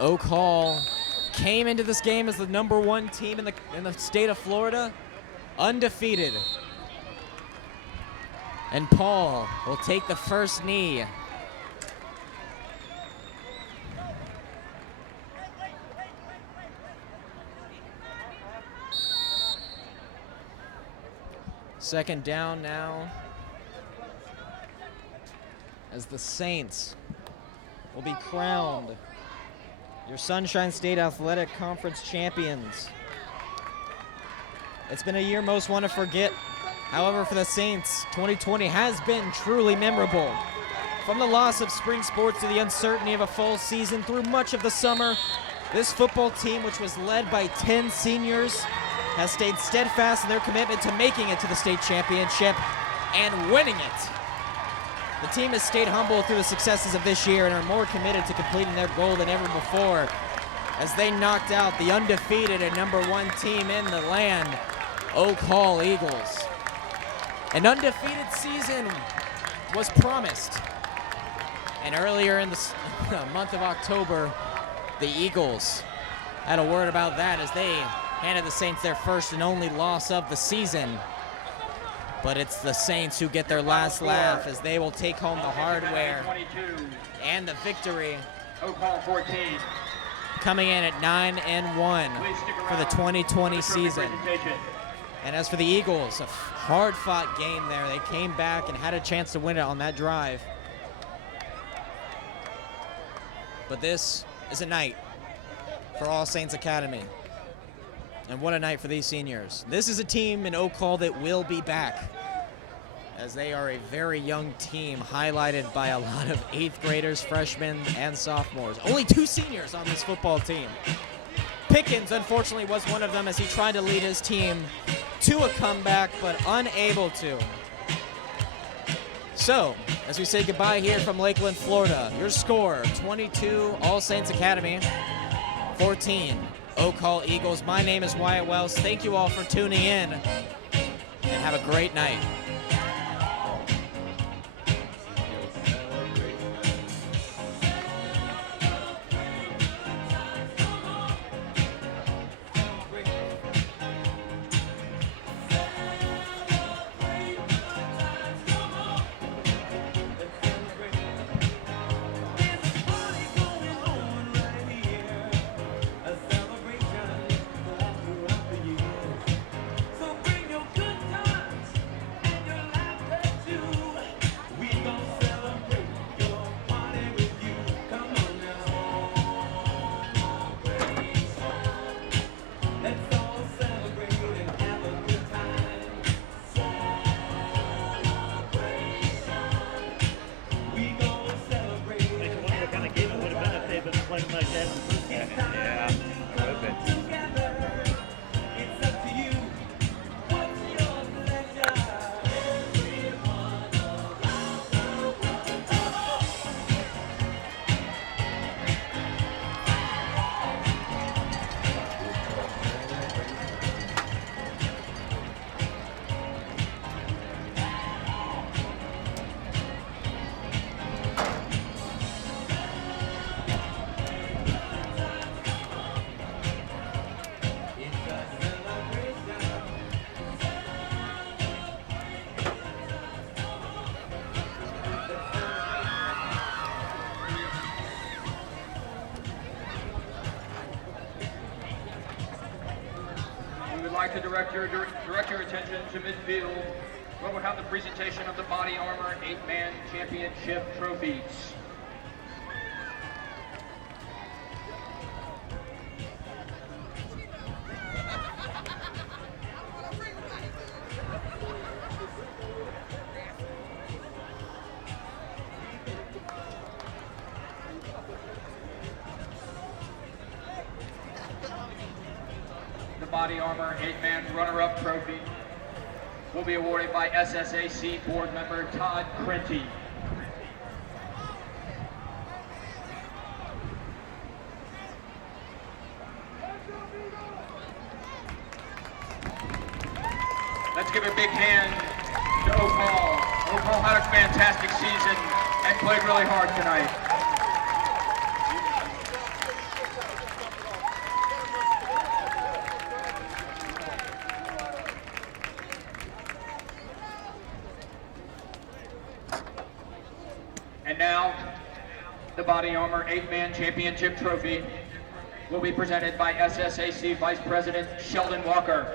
Oak Hall came into this game as the #1 team in the state of Florida, undefeated. And Paul will take the first knee. Second down now, as the Saints will be crowned your Sunshine State Athletic Conference champions. It's been a year most want to forget. However, for the Saints, 2020 has been truly memorable. From the loss of spring sports to the uncertainty of a full season through much of the summer, this football team, which was led by 10 seniors, has stayed steadfast in their commitment to making it to the state championship and winning it. The team has stayed humble through the successes of this year and are more committed to completing their goal than ever before as they knocked out the undefeated and #1 team in the land, Oak Hall Eagles. An undefeated season was promised, and earlier in the month of October, the Eagles had a word about that as they handed the Saints their first and only loss of the season. But it's the Saints who get their last laugh as they will take home the hardware and the victory. Oak Hall 14. Coming in at 9-1 for the 2020 season. And as for the Eagles, a hard-fought game there. They came back and had a chance to win it on that drive. But this is a night for All Saints Academy. And what a night for these seniors. This is a team in Oak Hall that will be back, as they are a very young team, highlighted by a lot of 8th graders, freshmen, and sophomores. Only 2 seniors on this football team. Pickens, unfortunately, was one of them as he tried to lead his team to a comeback, but unable to. So, as we say goodbye here from Lakeland, Florida, your score, 22 All Saints Academy, 14 Oak Hall Eagles. My name is Wyatt Wells. Thank you all for tuning in, and have a great night. to direct your attention to midfield, where we'll have the presentation of the Body Armor 8-Man Championship trophies. The Body Armor 8-Man runner-up trophy will be awarded by SSAC board member Todd Crenty. Let's give a big hand to Oak Hall. Oak Hall had a fantastic season and played really hard tonight. And now, the Body Armor 8-Man Championship trophy will be presented by SSAC Vice President Sheldon Walker.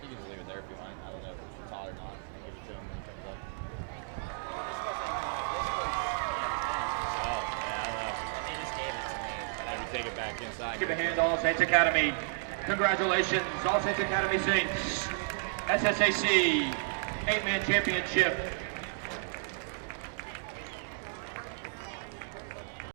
You can just leave it there if you want. I don't know if it's hot or not. I'll give it to him when he comes up. Oh, yeah, I don't know. He just gave it to me. And I can take it back inside. Give a hand to All Saints Academy. Congratulations, All Saints Academy Saints. SSAC 8-Man Championship